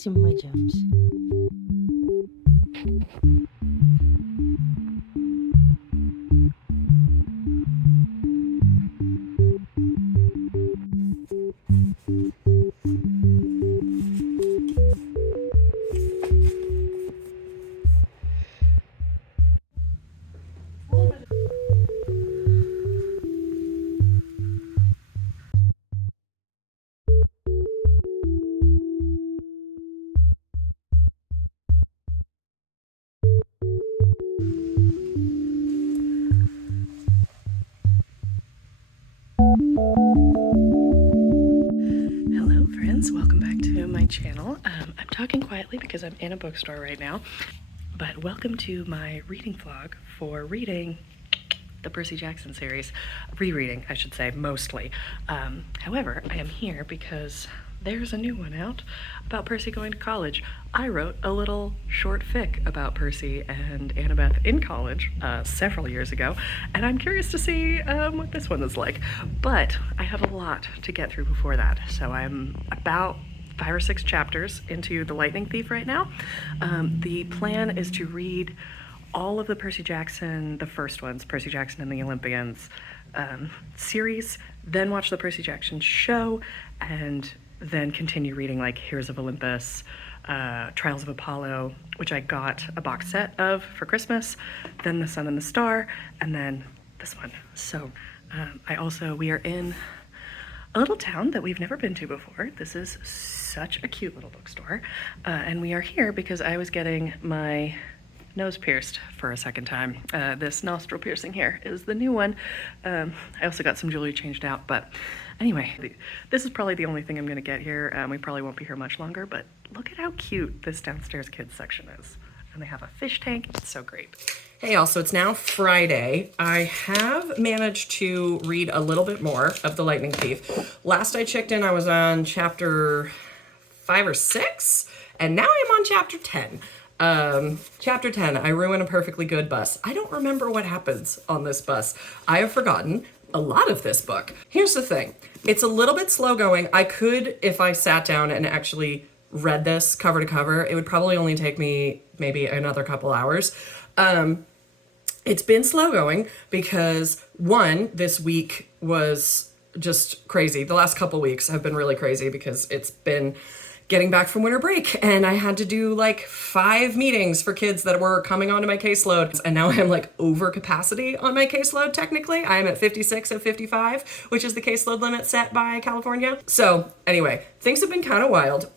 some mud jumps. Hello friends, welcome back to my channel. I'm talking quietly because I'm in a bookstore right now, but welcome to my reading vlog for reading the Percy Jackson series. Rereading, I should say, mostly. However, I am here because there's a new one out about Percy going to college. I wrote a little short fic about Percy and Annabeth in college several years ago, and I'm curious to see what this one is like. But I have a lot to get through before that, so I'm about 5 or 6 chapters into The Lightning Thief right now. The plan is to read all of the Percy Jackson, the first ones, Percy Jackson and the Olympians series, then watch the Percy Jackson show, and then continue reading like Heroes of Olympus, Trials of Apollo, which I got a box set of for Christmas, then The Sun and the Star, and then this one. So we are in a little town that we've never been to before. This is such a cute little bookstore, and we are here because I was getting my nose pierced for a second time. This nostril piercing here is the new one. I also got some jewelry changed out, but anyway, this is probably the only thing I'm gonna get here. We probably won't be here much longer, but look at how cute this downstairs kids section is. And they have a fish tank, it's so great. Hey y'all, so it's now Friday. I have managed to read a little bit more of The Lightning Thief. Last I checked in, I was on chapter 5 or 6, and now I'm on chapter 10. Chapter 10, I ruin a perfectly good bus. I don't remember what happens on this bus. I have forgotten a lot of this book. Here's the thing. It's a little bit slow going. I could, if I sat down and actually read this cover to cover, it would probably only take me maybe another couple hours. It's been slow going because one, this week was just crazy. The last couple weeks have been really crazy because it's been getting back from winter break, and I had to do like 5 meetings for kids that were coming onto my caseload, and now I'm like over capacity on my caseload. Technically, I am at 56 of 55, which is the caseload limit set by California. So anyway, things have been kind of wild,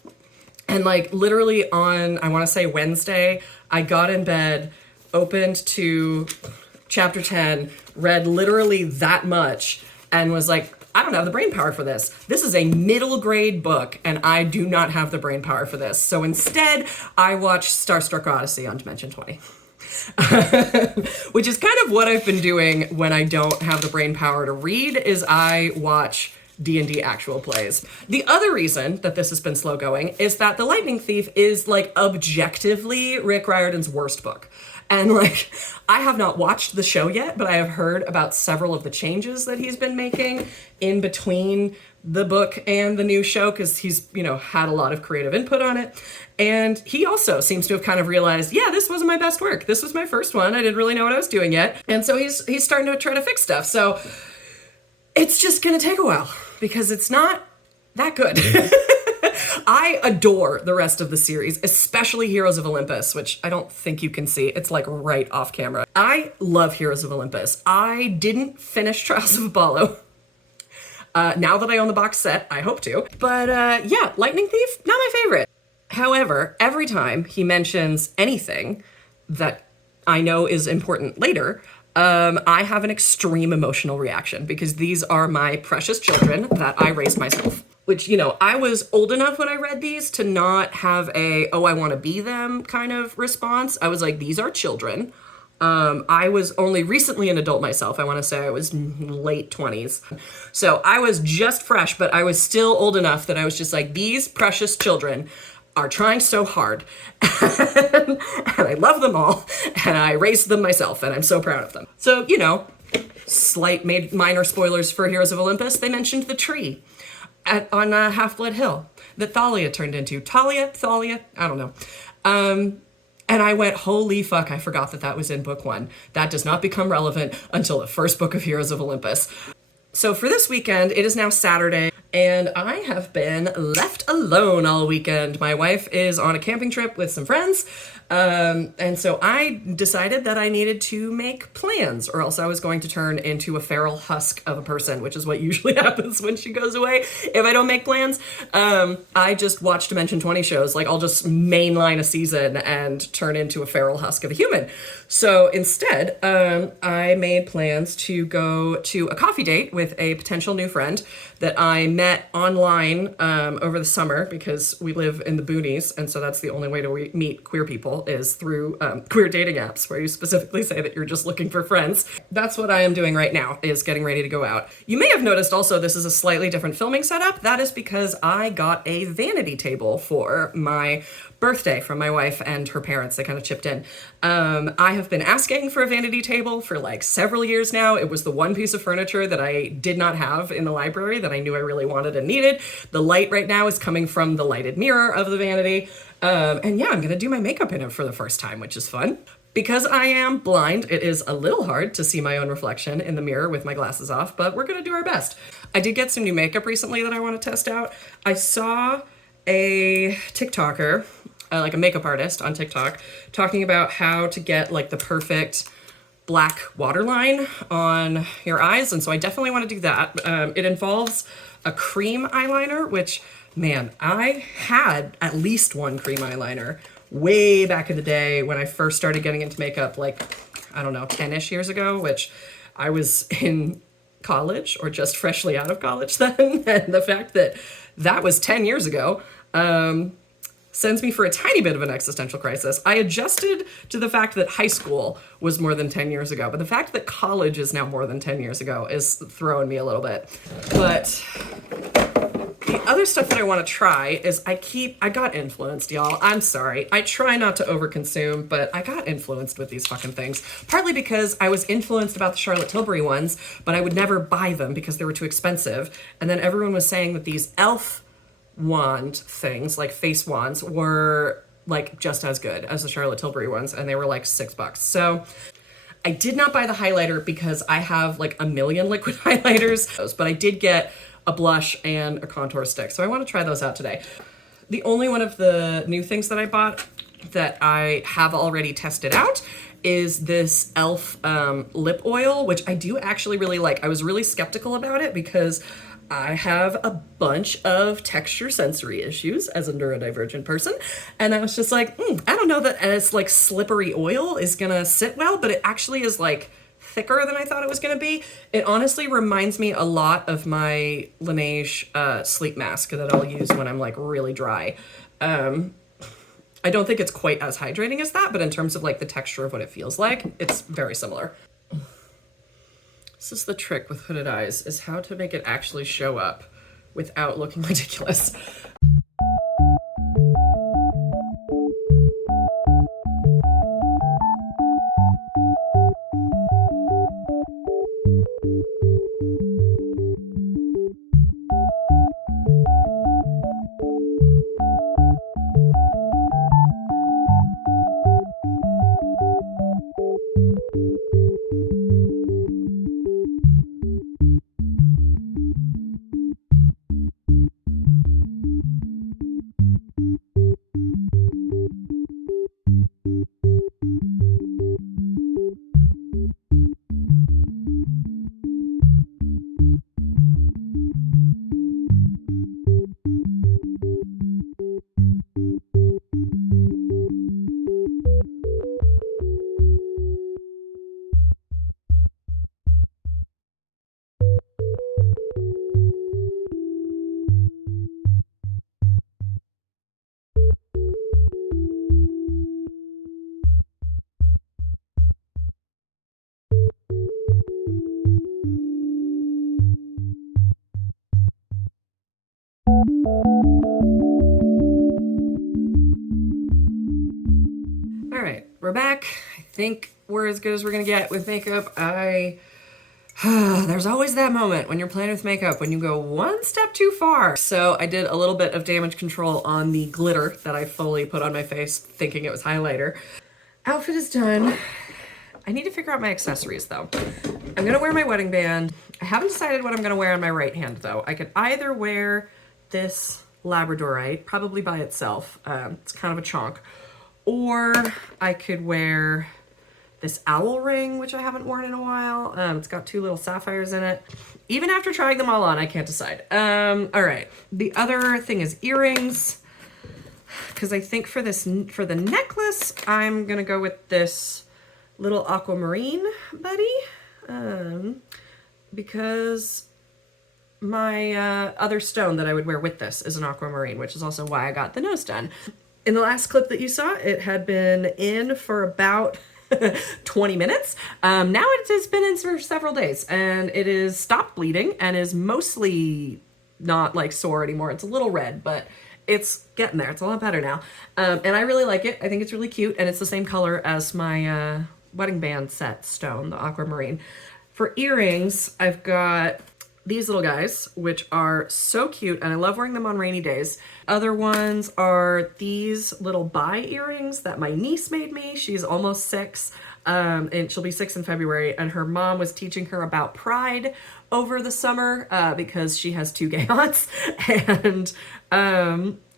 and like literally on, I want to say Wednesday, I got in bed, opened to chapter 10, read literally that much, and was like, I don't have the brain power for this. This is a middle grade book, and I do not have the brain power for this. So instead, I watched Starstruck Odyssey on Dimension 20. Which is kind of what I've been doing when I don't have the brain power to read, is I watch D&D actual plays. The other reason that this has been slow going is that The Lightning Thief is like objectively Rick Riordan's worst book. And like, I have not watched the show yet, but I have heard about several of the changes that he's been making in between the book and the new show, because he's, had a lot of creative input on it. And he also seems to have kind of realized, yeah, this wasn't my best work. This was my first one. I didn't really know what I was doing yet. And so he's starting to try to fix stuff. So it's just gonna take a while because it's not that good. I adore the rest of the series, especially Heroes of Olympus, which I don't think you can see. It's like right off camera. I love Heroes of Olympus. I didn't finish Trials of Apollo. Now that I own the box set, I hope to. But yeah, Lightning Thief, not my favorite. However, every time he mentions anything that I know is important later, I have an extreme emotional reaction because these are my precious children that I raised myself. Which, I was old enough when I read these to not have a, oh, I want to be them kind of response. I was like, these are children. I was only recently an adult myself. I want to say I was late 20s. So I was just fresh, but I was still old enough that I was just like, these precious children are trying so hard. And I love them all. And I raised them myself, and I'm so proud of them. So, slight minor spoilers for Heroes of Olympus. They mentioned the tree. on Half-Blood Hill that Thalia turned into. Thalia, I don't know. And I went, holy fuck, I forgot that that was in book one. That does not become relevant until the first book of Heroes of Olympus. So for this weekend, it is now Saturday, and I have been left alone all weekend. My wife is on a camping trip with some friends, and so I decided that I needed to make plans, or else I was going to turn into a feral husk of a person, which is what usually happens when she goes away if I don't make plans. I just watch Dimension 20 shows. Like, I'll just mainline a season and turn into a feral husk of a human. So instead, I made plans to go to a coffee date with a potential new friend that I met online over the summer, because we live in the boonies, and so that's the only way to meet queer people is through queer dating apps, where you specifically say that you're just looking for friends. That's what I am doing right now, is getting ready to go out. You may have noticed also this is a slightly different filming setup. That is because I got a vanity table for my birthday from my wife and her parents. They kind of chipped in. I have been asking for a vanity table for like several years now. It was the one piece of furniture that I did not have in the library that I knew I really wanted and needed. The light right now is coming from the lighted mirror of the vanity. And yeah, I'm gonna do my makeup in it for the first time, which is fun. Because I am blind, it is a little hard to see my own reflection in the mirror with my glasses off, but we're gonna do our best. I did get some new makeup recently that I want to test out. I saw a TikToker, like a makeup artist on TikTok, talking about how to get like the perfect black waterline on your eyes, and so I definitely want to do that. It involves a cream eyeliner, which, man, I had at least one cream eyeliner way back in the day when I first started getting into makeup, like, I don't know, 10-ish years ago, which I was in college or just freshly out of college then. And the fact that that was 10 years ago sends me for a tiny bit of an existential crisis. I adjusted to the fact that high school was more than 10 years ago, but the fact that college is now more than 10 years ago is throwing me a little bit. But the other stuff that I want to try is I got influenced, y'all. I'm sorry. I try not to overconsume, but I got influenced with these fucking things. Partly because I was influenced about the Charlotte Tilbury ones, but I would never buy them because they were too expensive. And then everyone was saying that these elf wand things, like face wands, were like just as good as the Charlotte Tilbury ones, and they were like $6. So I did not buy the highlighter because I have like a million liquid highlighters, but I did get a blush and a contour stick. So I want to try those out today. The only one of the new things that I bought that I have already tested out is this e.l.f. Lip oil, which I do actually really like. I was really skeptical about it because I have a bunch of texture sensory issues as a neurodivergent person. And I was just like, I don't know that as like slippery oil is gonna sit well, but it actually is like thicker than I thought it was gonna be. It honestly reminds me a lot of my Laneige sleep mask that I'll use when I'm like really dry. I don't think it's quite as hydrating as that, but in terms of like the texture of what it feels like, it's very similar. This is the trick with hooded eyes, is how to make it actually show up without looking ridiculous. All right, we're back. I think we're as good as we're gonna get with makeup. I There's always that moment when you're playing with makeup when you go one step too far. So I did a little bit of damage control on the glitter that I fully put on my face thinking it was highlighter. Outfit is done. I need to figure out my accessories though. I'm gonna wear my wedding band. I haven't decided what I'm gonna wear on my right hand though. I could either wear this Labradorite, probably by itself. It's kind of a chunk. Or I could wear this owl ring, which I haven't worn in a while. It's got 2 little sapphires in it. Even after trying them all on, I can't decide. All right. The other thing is earrings. Because I think for the necklace, I'm gonna go with this little aquamarine buddy. Because my other stone that I would wear with this is an aquamarine, which is also why I got the nose done. In the last clip that you saw, it had been in for about 20 minutes. Now it has been in for several days, and it is stopped bleeding and is mostly not like sore anymore. It's a little red, but it's getting there. It's a lot better now. And I really like it. I think it's really cute, and it's the same color as my wedding band set stone, the aquamarine. For earrings, I've got these little guys, which are so cute, and I love wearing them on rainy days. Other ones are these little earrings that my niece made me. She's almost 6, and she'll be 6 in February, and her mom was teaching her about pride over the summer because she has 2 gay aunts, and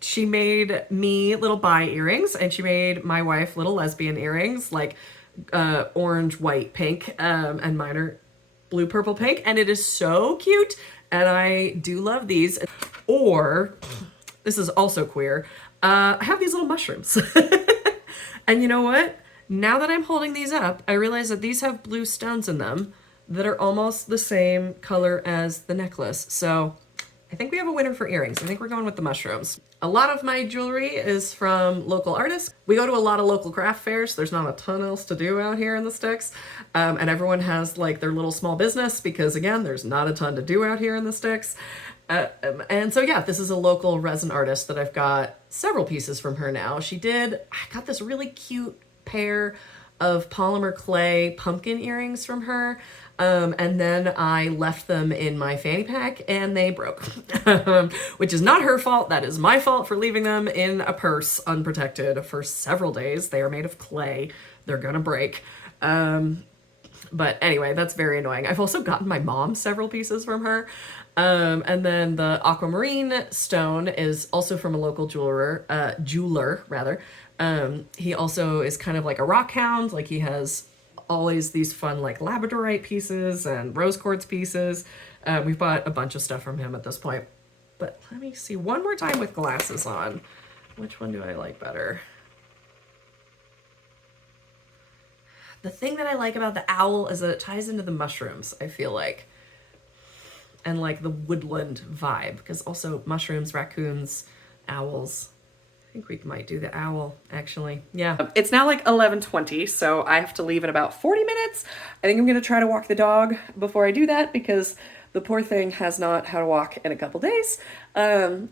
she made me little earrings, and she made my wife little lesbian earrings, like orange, white, pink, and mine are blue, purple, pink, and it is so cute, and I do love these. Or, this is also queer, I have these little mushrooms. And you know what? Now that I'm holding these up, I realize that these have blue stones in them that are almost the same color as the necklace. So I think we have a winner for earrings. I think we're going with the mushrooms. A lot of my jewelry is from local artists. We go to a lot of local craft fairs. There's not a ton else to do out here in the sticks. And everyone has like their little small business because again, there's not a ton to do out here in the sticks. And so yeah, this is a local resin artist that I've got several pieces from her now. I got this really cute pair of polymer clay pumpkin earrings from her. And then I left them in my fanny pack and they broke, which is not her fault. That is my fault for leaving them in a purse unprotected for several days. They are made of clay. They're gonna break. But anyway, that's very annoying. I've also gotten my mom several pieces from her. And then the aquamarine stone is also from a local jeweler. He also is kind of like a rock hound. Like he has always these fun like labradorite pieces and rose quartz pieces. We've bought a bunch of stuff from him at this point. But let me see one more time with glasses on. Which one do I like better? The thing that I like about the owl is that it ties into the mushrooms, I feel like. And like the woodland vibe, because also mushrooms, raccoons, owls. I think we might do the owl, actually. Yeah. It's now like 11:20, so I have to leave in about 40 minutes. I think I'm gonna try to walk the dog before I do that because the poor thing has not had a walk in a couple days.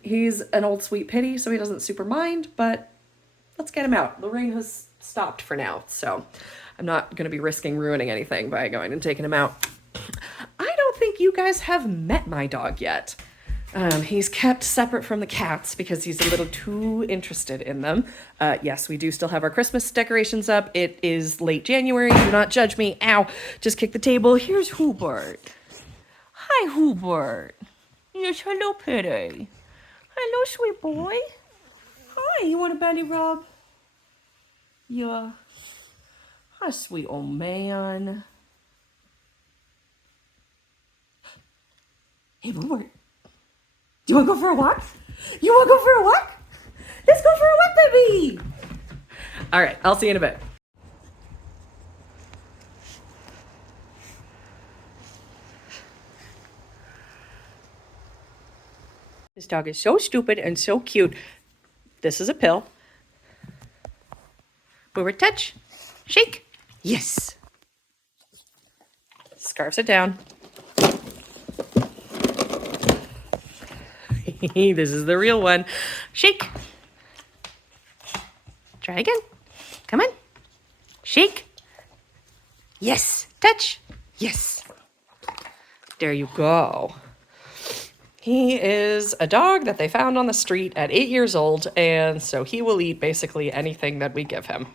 He's an old sweet pitty, so he doesn't super mind, but let's get him out. The rain has stopped for now, so I'm not gonna be risking ruining anything by going and taking him out. I don't think you guys have met my dog yet. He's kept separate from the cats because he's a little too interested in them. Yes, we do still have our Christmas decorations up. It is late January. Do not judge me. Ow. Just kick the table. Here's Hubert. Hi, Hubert. Yes, hello, Pitty. Hello, sweet boy. Hi, you want a belly rub? Yeah. Hi, sweet old man. Hey, Hubert. Do you want to go for a walk? You want to go for a walk? Let's go for a walk, baby! All right, I'll see you in a bit. This dog is so stupid and so cute. This is a pill. Hubert, touch. Shake. Yes. Scarfs it down. This is the real one. Shake. Try again. Come on. Shake. Yes. Touch. Yes. There you go. He is a dog that they found on the street at 8 years old, and so he will eat basically anything that we give him.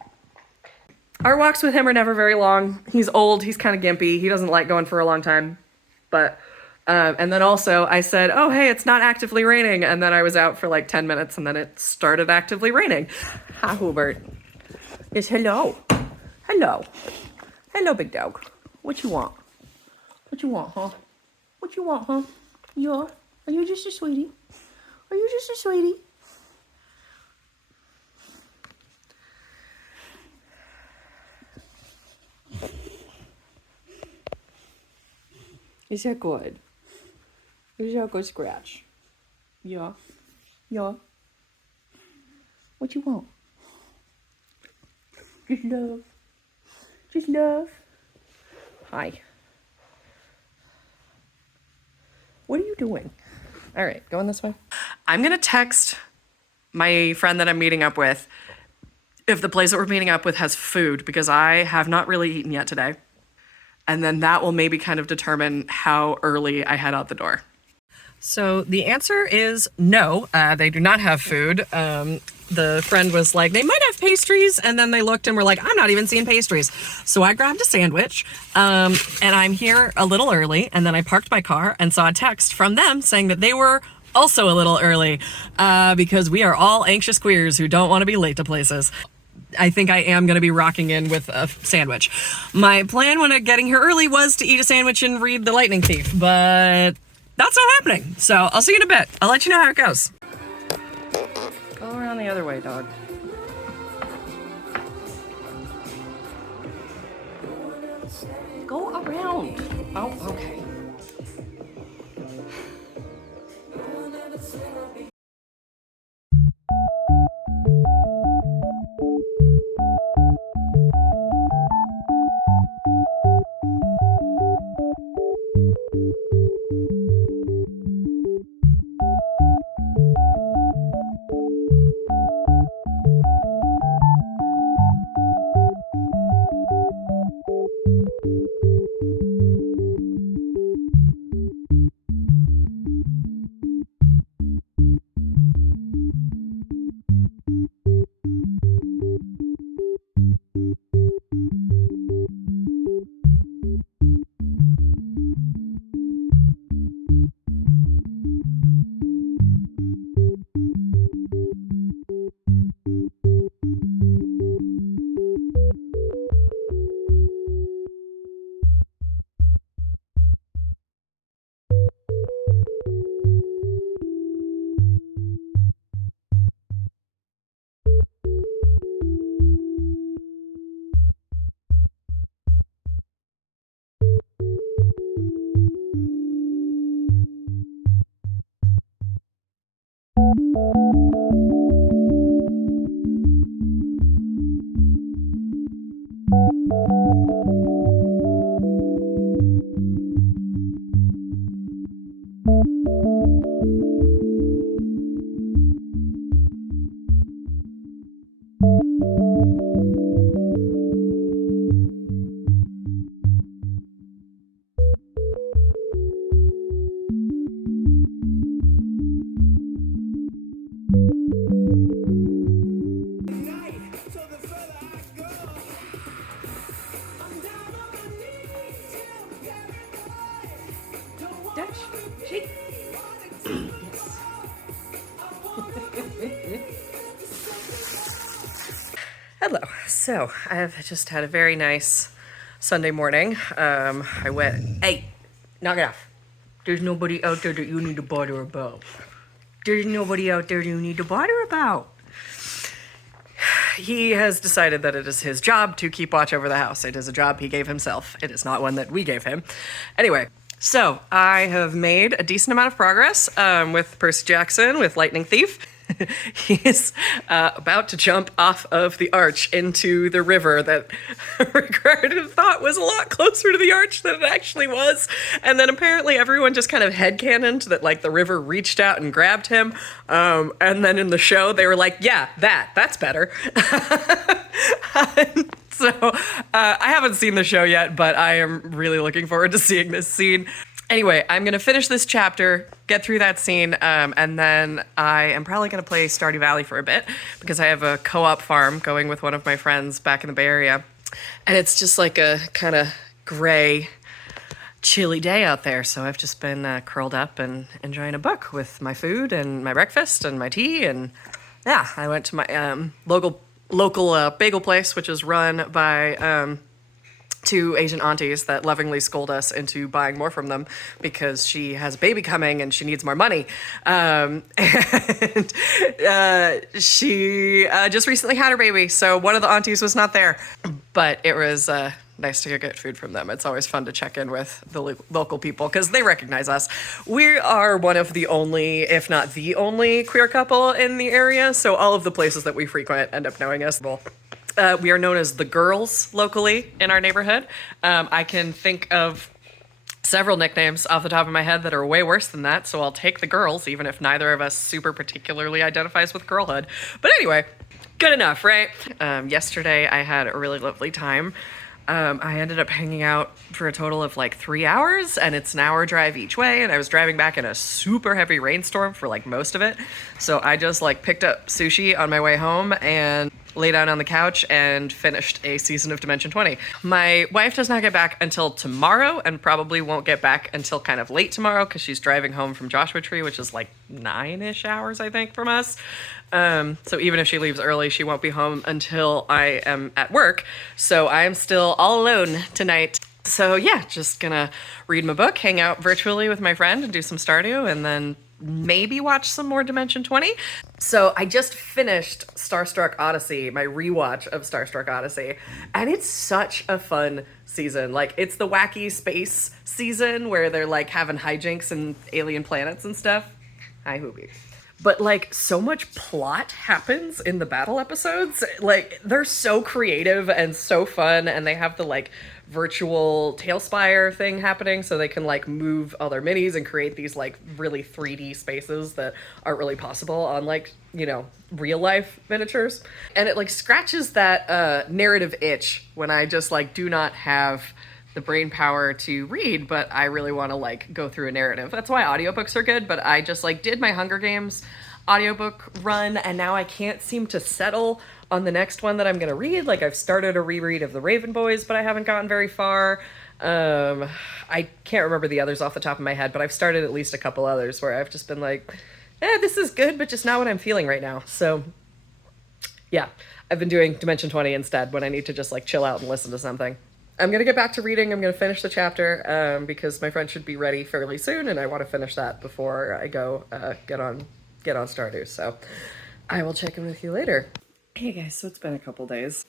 Our walks with him are never very long. He's old, he's kind of gimpy, he doesn't like going for a long time. But, and then also I said, oh, hey, it's not actively raining. And then I was out for like 10 minutes and then it started actively raining. Hi, Hubert. Yes, hello. Hello. Hello, big dog. What you want? What you want, huh? What you want, huh? Yeah. Are you just a sweetie? Are you just a sweetie? Is that good? Is that a good scratch? Yeah. Yeah. What you want? Just love. Just love. Hi. What are you doing? All right, going this way. I'm gonna text my friend that I'm meeting up with if the place that we're meeting up with has food, because I have not really eaten yet today. And then that will maybe kind of determine how early I head out the door. So the answer is no, they do not have food. The friend was like, they might have pastries, and then they looked and were like, I'm not even seeing pastries. So I grabbed a sandwich, and I'm here a little early, and then I parked my car and saw a text from them saying that they were also a little early, because we are all anxious queers who don't want to be late to places. I think I am going to be rocking in with a sandwich. My plan when getting here early was to eat a sandwich and read The Lightning Thief, but that's not happening. So I'll see you in a bit. I'll let you know how it goes. Go around the other way, dog. Go around. Oh, okay. Hello. So I've just had a very nice Sunday morning. I went, hey, knock it off. There's nobody out there that you need to bother about. There's nobody out there you need to bother about. He has decided that it is his job to keep watch over the house. It is a job he gave himself. It is not one that we gave him. Anyway, so I have made a decent amount of progress with Percy Jackson, with Lightning Thief. He's about to jump off of the arch into the river that Rickard thought was a lot closer to the arch than it actually was. And then apparently everyone just kind of headcanoned that like the river reached out and grabbed him. And then in the show they were like, yeah, that's better. So I haven't seen the show yet, but I am really looking forward to seeing this scene. Anyway, I'm going to finish this chapter, get through that scene, and then I am probably going to play Stardew Valley for a bit because I have a co-op farm going with one of my friends back in the Bay Area. And it's just like a kind of gray, chilly day out there. So I've just been curled up and enjoying a book with my food and my breakfast and my tea. And yeah, I went to my local bagel place, which is run by two Asian aunties that lovingly scold us into buying more from them because she has a baby coming and she needs more money. And she just recently had her baby, so one of the aunties was not there. But it was nice to get food from them. It's always fun to check in with the local people because they recognize us. We are one of the only, if not the only, queer couple in the area, so all of the places that we frequent end up knowing us. We are known as the girls locally in our neighborhood. I can think of several nicknames off the top of my head that are way worse than that, so I'll take the girls, even if neither of us super particularly identifies with girlhood. But anyway, good enough, right? Yesterday I had a really lovely time. I ended up hanging out for a total of like 3 hours, and it's an hour drive each way, and I was driving back in a super heavy rainstorm for like most of it. So I just like picked up sushi on my way home and lay down on the couch and finished a season of Dimension 20. My wife does not get back until tomorrow and probably won't get back until kind of late tomorrow because she's driving home from Joshua Tree, which is like 9-ish hours, I think, from us. So even if she leaves early, she won't be home until I am at work. So I am still all alone tonight. So yeah, just gonna read my book, hang out virtually with my friend and do some Stardew, and then maybe watch some more Dimension 20. So I just finished Starstruck Odyssey, my rewatch of Starstruck Odyssey, and it's such a fun season. Like, it's the wacky space season where they're like having hijinks and alien planets and stuff. Hi, Hoobie. But like, so much plot happens in the battle episodes. Like, they're so creative and so fun, and they have the like virtual Tailspire thing happening so they can like move all their minis and create these like really 3D spaces that aren't really possible on like, you know, real life miniatures. And it like scratches that narrative itch when I just like do not have the brain power to read, but I really want to like go through a narrative. That's why audiobooks are good, but I just like did my Hunger Games audiobook run, and now I can't seem to settle on the next one that I'm gonna read. Like, I've started a reread of The Raven Boys, but I haven't gotten very far. I can't remember the others off the top of my head, but I've started at least a couple others where I've just been like, this is good, but just not what I'm feeling right now. So yeah, I've been doing Dimension 20 instead when I need to just like chill out and listen to something. I'm gonna get back to reading. I'm gonna finish the chapter because my friend should be ready fairly soon, and I want to finish that before I go get on Stardew. So I will check in with you later. Hey guys, so it's been a couple days.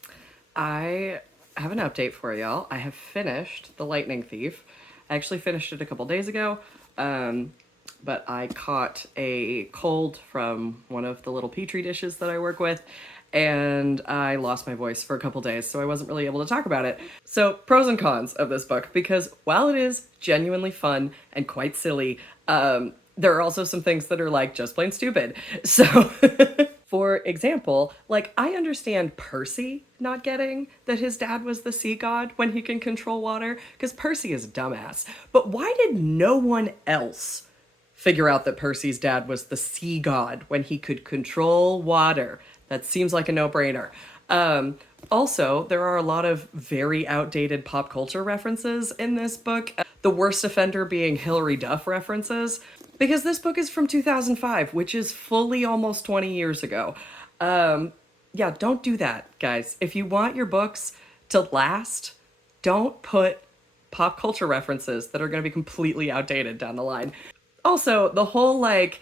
I have an update for y'all. I have finished The Lightning Thief. I actually finished it a couple days ago, but I caught a cold from one of the little petri dishes that I work with, and I lost my voice for a couple days, so I wasn't really able to talk about it. So, pros and cons of this book, because while it is genuinely fun and quite silly, there are also some things that are like just plain stupid. So, for example, like, I understand Percy not getting that his dad was the sea god when he can control water, because Percy is a dumbass. But why did no one else figure out that Percy's dad was the sea god when he could control water? That seems like a no-brainer. Also, there are a lot of very outdated pop culture references in this book. The worst offender being Hilary Duff references, because this book is from 2005, which is fully almost 20 years ago. Yeah, don't do that, guys. If you want your books to last, don't put pop culture references that are going to be completely outdated down the line. Also, the whole, like,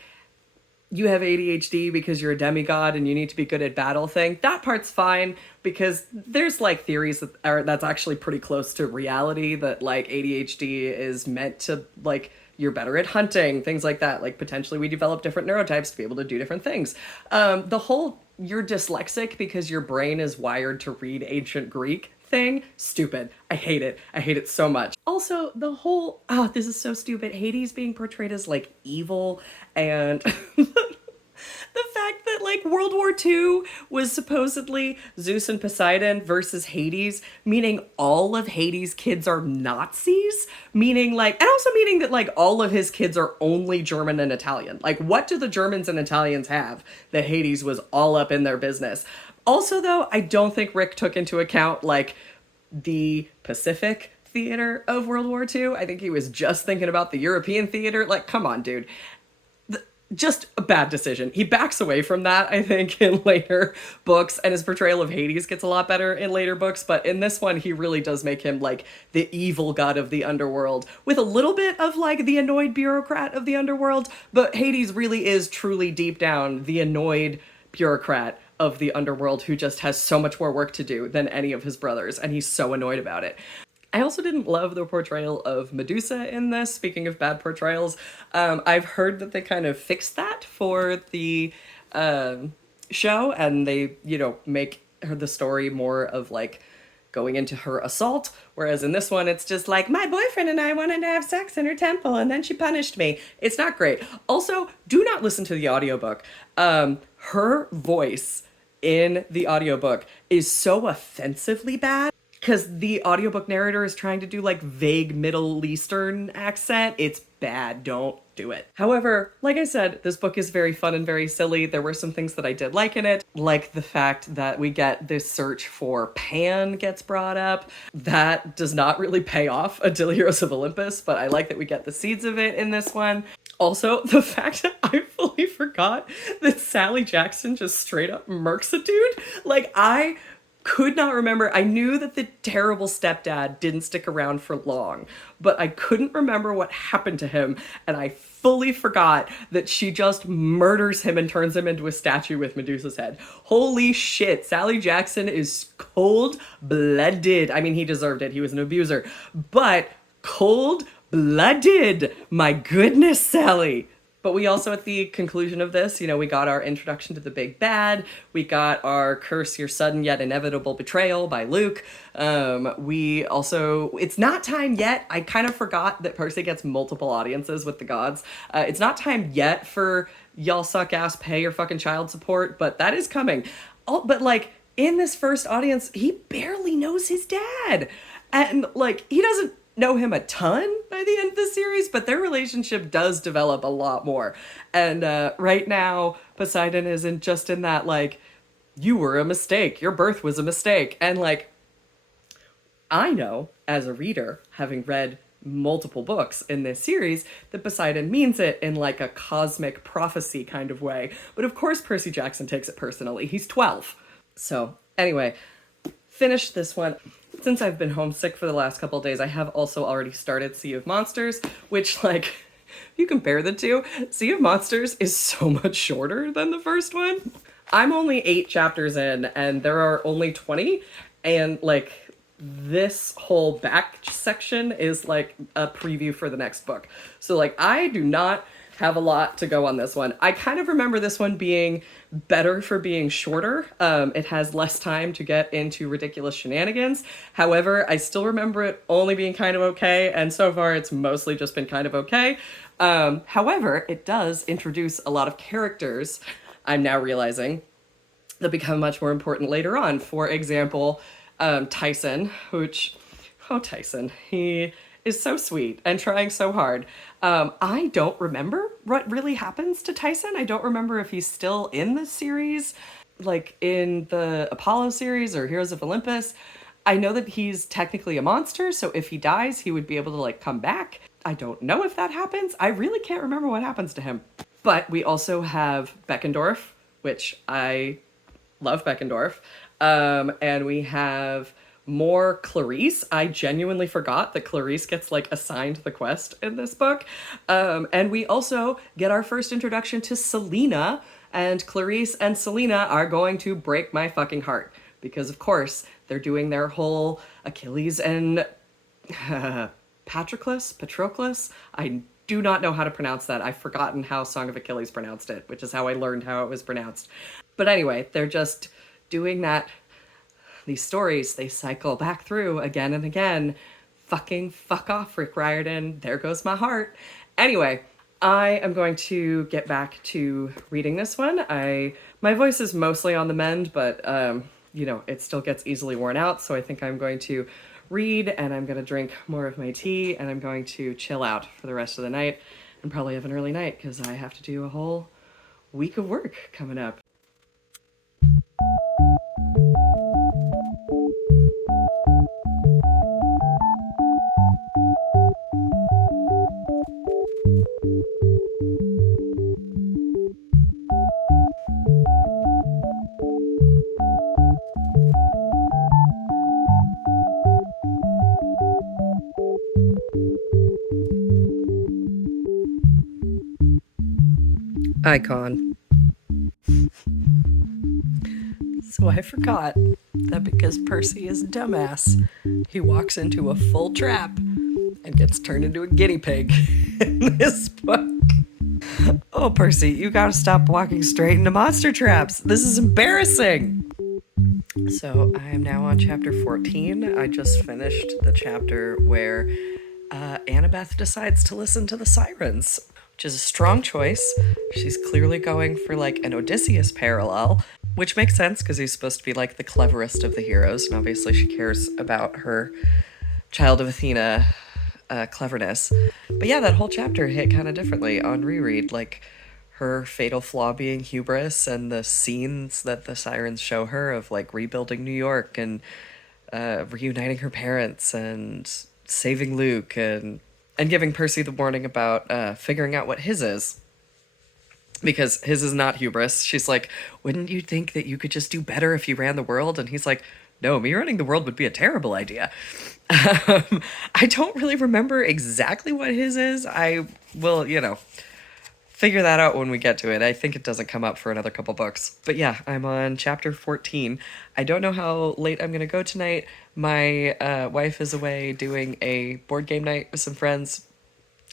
you have ADHD because you're a demigod and you need to be good at battle thing, that part's fine, because there's like theories that's actually pretty close to reality, that like ADHD is meant to, like, you're better at hunting, things like that. Like, potentially we develop different neurotypes to be able to do different things. The whole you're dyslexic because your brain is wired to read ancient Greek thing, stupid. I hate it. I hate it so much. Also, the whole, this is so stupid, Hades being portrayed as like evil, and the fact that like World War II was supposedly Zeus and Poseidon versus Hades, meaning all of Hades' kids are Nazis, meaning like, and also meaning that like all of his kids are only German and Italian. Like, what do the Germans and Italians have that Hades was all up in their business? Also, though, I don't think Rick took into account like the Pacific theater of World War II. I think he was just thinking about the European theater. Like, come on, dude. Just a bad decision. He backs away from that, I think, in later books, and his portrayal of Hades gets a lot better in later books, but in this one, he really does make him, like, the evil god of the underworld, with a little bit of, like, the annoyed bureaucrat of the underworld, but Hades really is truly, deep down, the annoyed bureaucrat of the underworld who just has so much more work to do than any of his brothers, and he's so annoyed about it. I also didn't love the portrayal of Medusa in this. Speaking of bad portrayals, I've heard that they kind of fixed that for the show, and they, you know, make her the story more of like going into her assault, whereas in this one it's just like, my boyfriend and I wanted to have sex in her temple and then she punished me. It's not great. Also, do not listen to the audiobook. Her voice in the audiobook is so offensively bad because the audiobook narrator is trying to do like vague Middle Eastern accent. It's bad. Don't do it. However, like I said, this book is very fun and very silly. There were some things that I did like in it, like the fact that we get this search for Pan gets brought up. That does not really pay off until Heroes of Olympus, but I like that we get the seeds of it in this one. Also, the fact that I fully forgot that Sally Jackson just straight up murks a dude. Like, I could not remember. I knew that the terrible stepdad didn't stick around for long, but I couldn't remember what happened to him, and I fully forgot that she just murders him and turns him into a statue with Medusa's head. Holy shit, Sally Jackson is cold-blooded. I mean, he deserved it. He was an abuser, but cold-blooded. My goodness, Sally. But we also, at the conclusion of this, you know, we got our introduction to the big bad. We got our curse your sudden yet inevitable betrayal by Luke. We also, it's not time yet. I kind of forgot that Percy gets multiple audiences with the gods. It's not time yet for y'all suck ass pay your fucking child support, but that is coming. Oh, but like in this first audience, he barely knows his dad. And like, he doesn't know him a ton by the end of the series, but their relationship does develop a lot more. And right now, Poseidon isn't just in that, like, you were a mistake, your birth was a mistake. And like, I know as a reader, having read multiple books in this series, that Poseidon means it in like a cosmic prophecy kind of way. But of course, Percy Jackson takes it personally. He's 12. So anyway, finished this one. Since I've been homesick for the last couple of days, I have also already started Sea of Monsters, which, like, if you compare the two, Sea of Monsters is so much shorter than the first one. I'm only 8 chapters in, and there are only 20, and, like, this whole back section is, like, a preview for the next book. So, like, I do not have a lot to go on this one. I kind of remember this one being better for being shorter. It has less time to get into ridiculous shenanigans. However, I still remember it only being kind of okay, and so far it's mostly just been kind of okay. However, it does introduce a lot of characters, I'm now realizing, that become much more important later on. For example, Tyson, which, oh, Tyson, he is so sweet and trying so hard. I don't remember what really happens to Tyson. I don't remember if he's still in the series, like in the Apollo series or Heroes of Olympus. I know that he's technically a monster, so if he dies, he would be able to like come back. I don't know if that happens. I really can't remember what happens to him. But we also have Beckendorf, which I love Beckendorf. And we have more Clarice. I genuinely forgot that Clarice gets like assigned the quest in this book. And we also get our first introduction to Selena, and Clarice and Selena are going to break my fucking heart because of course they're doing their whole Achilles and Patroclus. I do not know how to pronounce that. I've forgotten how Song of Achilles pronounced it, which is how I learned how it was pronounced. But anyway, they're just doing that. These stories, they cycle back through again and again. Fucking fuck off, Rick Riordan. There goes my heart. Anyway, I am going to get back to reading this one. My voice is mostly on the mend, but you know, it still gets easily worn out, so I think I'm going to read and I'm going to drink more of my tea and I'm going to chill out for the rest of the night and probably have an early night because I have to do a whole week of work coming up. Icon. So I forgot that because Percy is a dumbass, he walks into a full trap and gets turned into a guinea pig in this book. Oh, Percy, you gotta stop walking straight into monster traps. This is embarrassing. So I am now on chapter 14. I just finished the chapter where Annabeth decides to listen to the sirens, which is a strong choice. She's clearly going for like an Odysseus parallel, which makes sense because he's supposed to be like the cleverest of the heroes, and obviously she cares about her Child of Athena cleverness. But yeah, that whole chapter hit kind of differently on reread, like her fatal flaw being hubris and the scenes that the sirens show her of like rebuilding New York and reuniting her parents and saving Luke and giving Percy the warning about figuring out what his is. Because his is not hubris. She's like, wouldn't you think that you could just do better if you ran the world? And he's like, no, me running the world would be a terrible idea. I don't really remember exactly what his is. I will, you know, figure that out when we get to it. I think it doesn't come up for another couple books. But yeah, I'm on chapter 14. I don't know how late I'm going to go tonight. My wife is away doing a board game night with some friends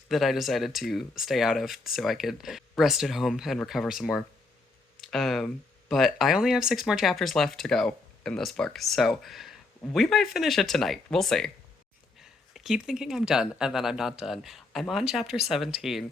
that I decided to stay out of so I could rest at home and recover some more. But I only have 6 more chapters left to go in this book, so we might finish it tonight. We'll see. I keep thinking I'm done, and then I'm not done. I'm on chapter 17.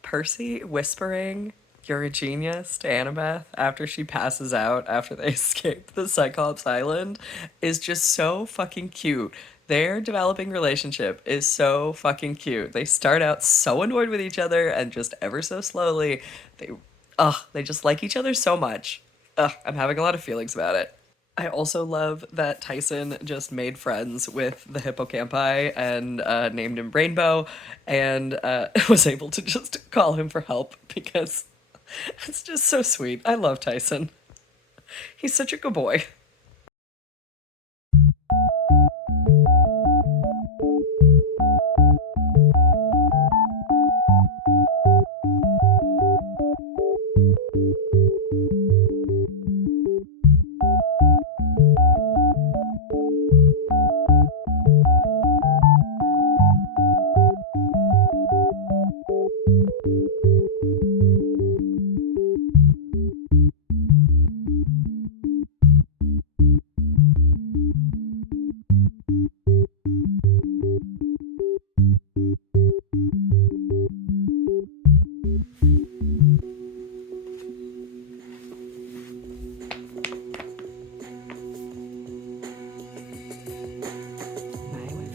Percy whispering, "You're a genius," to Annabeth after she passes out after they escape the Cyclops Island is just so fucking cute. Their developing relationship is so fucking cute. They start out so annoyed with each other and just ever so slowly they just like each other so much. I'm having a lot of feelings about it. I also love that Tyson just made friends with the hippocampi and named him Rainbow and was able to just call him for help because it's just so sweet. I love Tyson. He's such a good boy.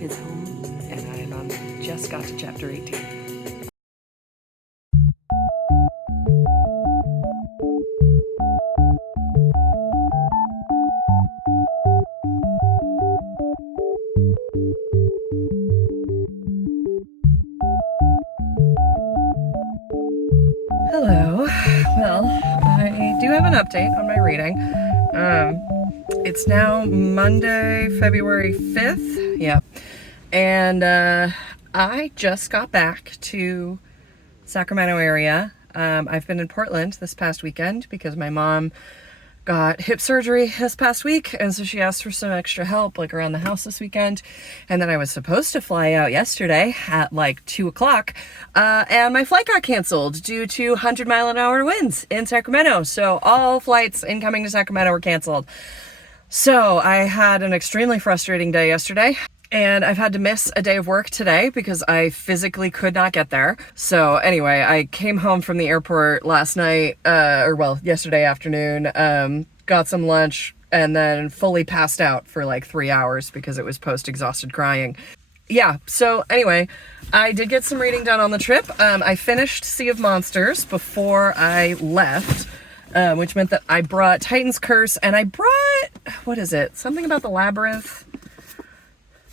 Is home and I'm just got to chapter 18. Hello. Well, I do have an update on my reading. It's now Monday, February 5th. Yeah. And I just got back to Sacramento area. I've been in Portland this past weekend because my mom got hip surgery this past week, and so she asked for some extra help like around the house this weekend. And then I was supposed to fly out yesterday at like 2 o'clock, and my flight got canceled due to 100-mile-an-hour winds in Sacramento. So all flights incoming to Sacramento were canceled. So I had an extremely frustrating day yesterday. And I've had to miss a day of work today because I physically could not get there. So anyway, I came home from the airport last night, yesterday afternoon, got some lunch, and then fully passed out for like 3 hours because it was post-exhausted crying. Yeah, so anyway, I did get some reading done on the trip. I finished Sea of Monsters before I left, which meant that I brought Titan's Curse, and I brought, what is it? Something about the Labyrinth?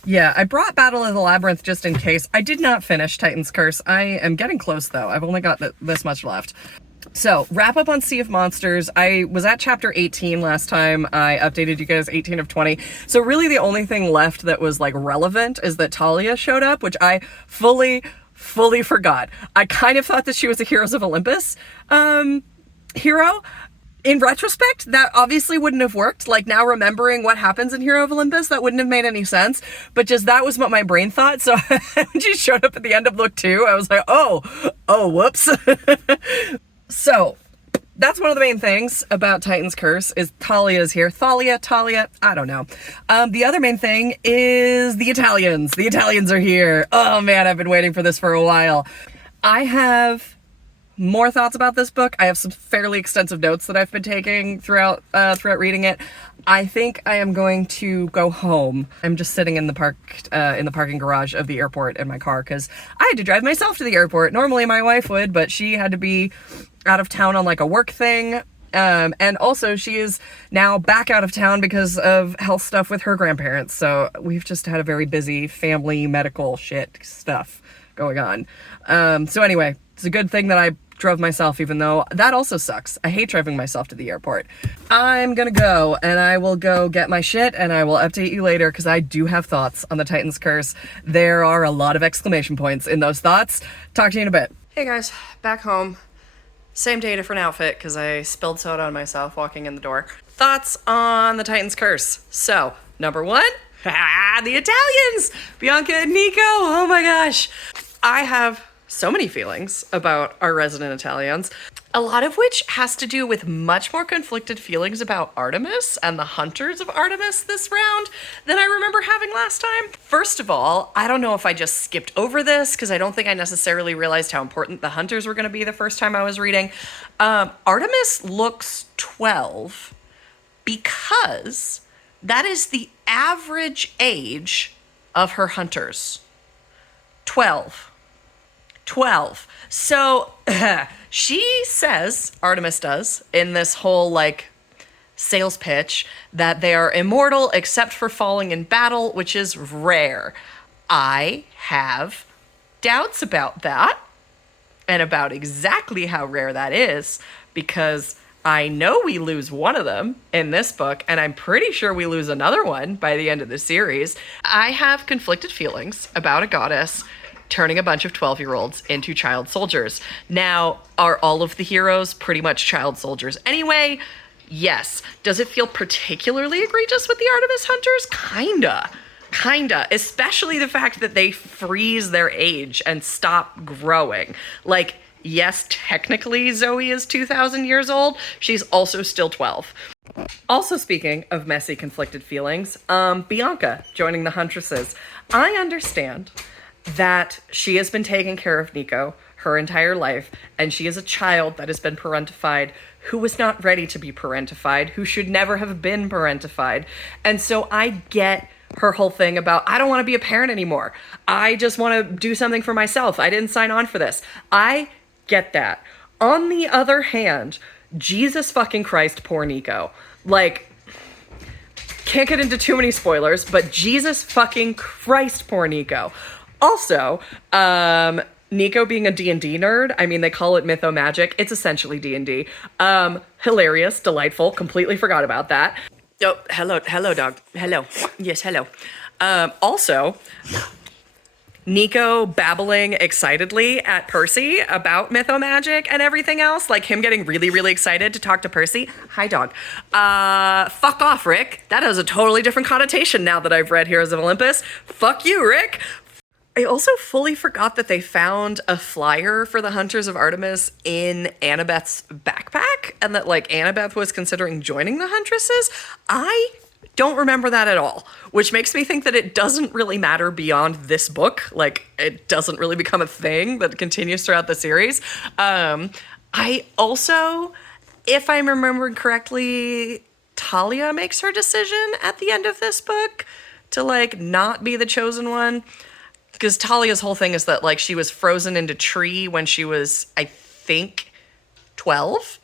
Yeah, I brought Battle of the Labyrinth just in case. I did not finish Titan's Curse. I am getting close, though. I've only got this much left. So, wrap up on Sea of Monsters. I was at chapter 18 last time. I updated you guys 18 of 20. So really the only thing left that was like relevant is that Talia showed up, which I fully forgot. I kind of thought that she was a Heroes of Olympus hero. In retrospect, that obviously wouldn't have worked. Like, now remembering what happens in Hero of Olympus, that wouldn't have made any sense. But just that was what my brain thought. So when she showed up at the end of book 2, I was like, oh, whoops. So that's one of the main things about Titan's Curse is Talia is here. Talia, I don't know. The other main thing is the Italians. The Italians are here. Oh man, I've been waiting for this for a while. I have more thoughts about this book. I have some fairly extensive notes that I've been taking throughout reading it. I think I am going to go home. I'm just sitting in the parking garage of the airport in my car because I had to drive myself to the airport. Normally my wife would, but she had to be out of town on like a work thing. And also she is now back out of town because of health stuff with her grandparents. So we've just had a very busy family medical shit stuff going on. So anyway, it's a good thing that I drove myself, even though that also sucks. I hate driving myself to the airport. I'm gonna go, and I will go get my shit, and I will update you later, because I do have thoughts on the Titan's Curse. There are a lot of exclamation points in those thoughts. Talk to you in a bit. Hey guys, back home. Same day, different outfit, because I spilled soda on myself walking in the door. Thoughts on the Titan's Curse. So, number 1, the Italians! Bianca and Nico, oh my gosh. I have so many feelings about our resident Italians, a lot of which has to do with much more conflicted feelings about Artemis and the hunters of Artemis this round than I remember having last time. First of all, I don't know if I just skipped over this because I don't think I necessarily realized how important the hunters were going to be the first time I was reading. Artemis looks 12 because that is the average age of her hunters. 12. So she says, Artemis does, in this whole like sales pitch, that they are immortal except for falling in battle, which is rare. I have doubts about that and about exactly how rare that is, because I know we lose one of them in this book, and I'm pretty sure we lose another one by the end of the series. I have conflicted feelings about a goddess turning a bunch of 12-year-olds into child soldiers. Now, are all of the heroes pretty much child soldiers anyway? Yes. Does it feel particularly egregious with the Artemis hunters? Kinda. Especially the fact that they freeze their age and stop growing. Like, yes, technically Zoe is 2,000 years old. She's also still 12. Also, speaking of messy, conflicted feelings, Bianca joining the Huntresses. I understand that she has been taking care of Nico her entire life, and she is a child that has been parentified, who was not ready to be parentified, who should never have been parentified. And so I get her whole thing about, I don't want to be a parent anymore. I just want to do something for myself. I didn't sign on for this. I get that. On the other hand, Jesus fucking Christ, poor Nico. Like, can't get into too many spoilers, but Jesus fucking Christ, poor Nico. Also, Nico being a D&D nerd, I mean, they call it mytho-magic. It's essentially D&D. Hilarious, delightful, completely forgot about that. Oh, hello, dog. Hello. Yes, hello. Also, Nico babbling excitedly at Percy about mytho-magic and everything else, like him getting really, really excited to talk to Percy. Hi, dog. Fuck off, Rick. That has a totally different connotation now that I've read Heroes of Olympus. Fuck you, Rick. I also fully forgot that they found a flyer for the Hunters of Artemis in Annabeth's backpack, and that, like, Annabeth was considering joining the Huntresses. I don't remember that at all, which makes me think that it doesn't really matter beyond this book. Like, it doesn't really become a thing that continues throughout the series. I also, if I'm remembering correctly, Talia makes her decision at the end of this book to, like, not be the chosen one. Because Talia's whole thing is that, like, she was frozen into tree when she was, I think, 12.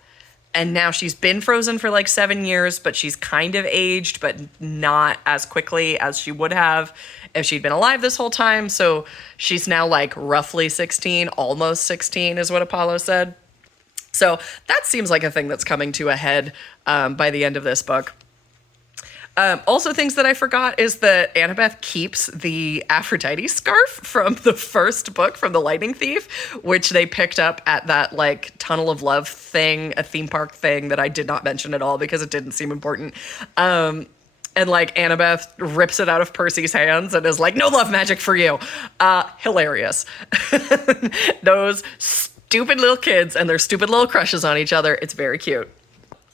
And now she's been frozen for like 7 years, but she's kind of aged, but not as quickly as she would have if she'd been alive this whole time. So she's now like roughly 16, almost 16 is what Apollo said. So that seems like a thing that's coming to a head by the end of this book. Also, things that I forgot is that Annabeth keeps the Aphrodite scarf from the first book, from The Lightning Thief, which they picked up at that, like, Tunnel of Love thing, a theme park thing that I did not mention at all because it didn't seem important. And, like, Annabeth rips it out of Percy's hands and is like, no love magic for you. Hilarious. Those stupid little kids and their stupid little crushes on each other. It's very cute.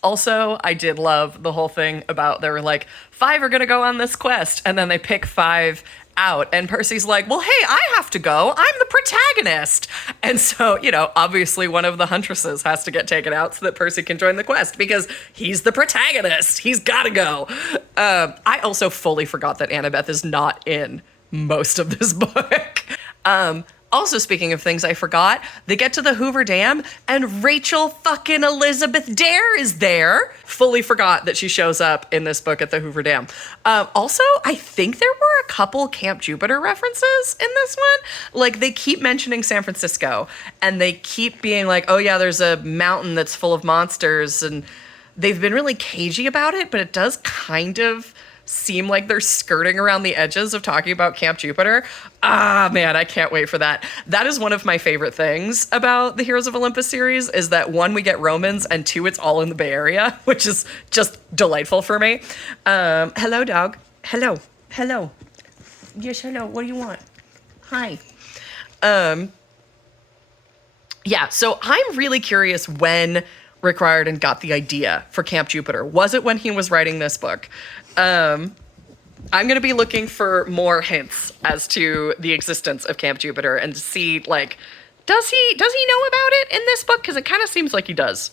Also, I did love the whole thing about they were like, 5 are going to go on this quest. And then they pick 5 out. And Percy's like, well, hey, I have to go. I'm the protagonist. And so, you know, obviously one of the huntresses has to get taken out so that Percy can join the quest because he's the protagonist. He's got to go. I also fully forgot that Annabeth is not in most of this book. Also, speaking of things I forgot, they get to the Hoover Dam and Rachel fucking Elizabeth Dare is there. Fully forgot that she shows up in this book at the Hoover Dam. Also, I think there were a couple Camp Jupiter references in this one. Like, they keep mentioning San Francisco and they keep being like, oh yeah, there's a mountain that's full of monsters, and they've been really cagey about it, but it does kind of seem like they're skirting around the edges of talking about Camp Jupiter. Ah, man, I can't wait for that. That is one of my favorite things about the Heroes of Olympus series is that 1, we get Romans, and 2, it's all in the Bay Area, which is just delightful for me. Hello, dog. Hello. Hello. Yes, hello. What do you want? Hi. Yeah, so I'm really curious when Rick Riordan got the idea for Camp Jupiter. Was it when he was writing this book? I'm going to be looking for more hints as to the existence of Camp Jupiter and to see, like, does he know about it in this book? Because it kind of seems like he does.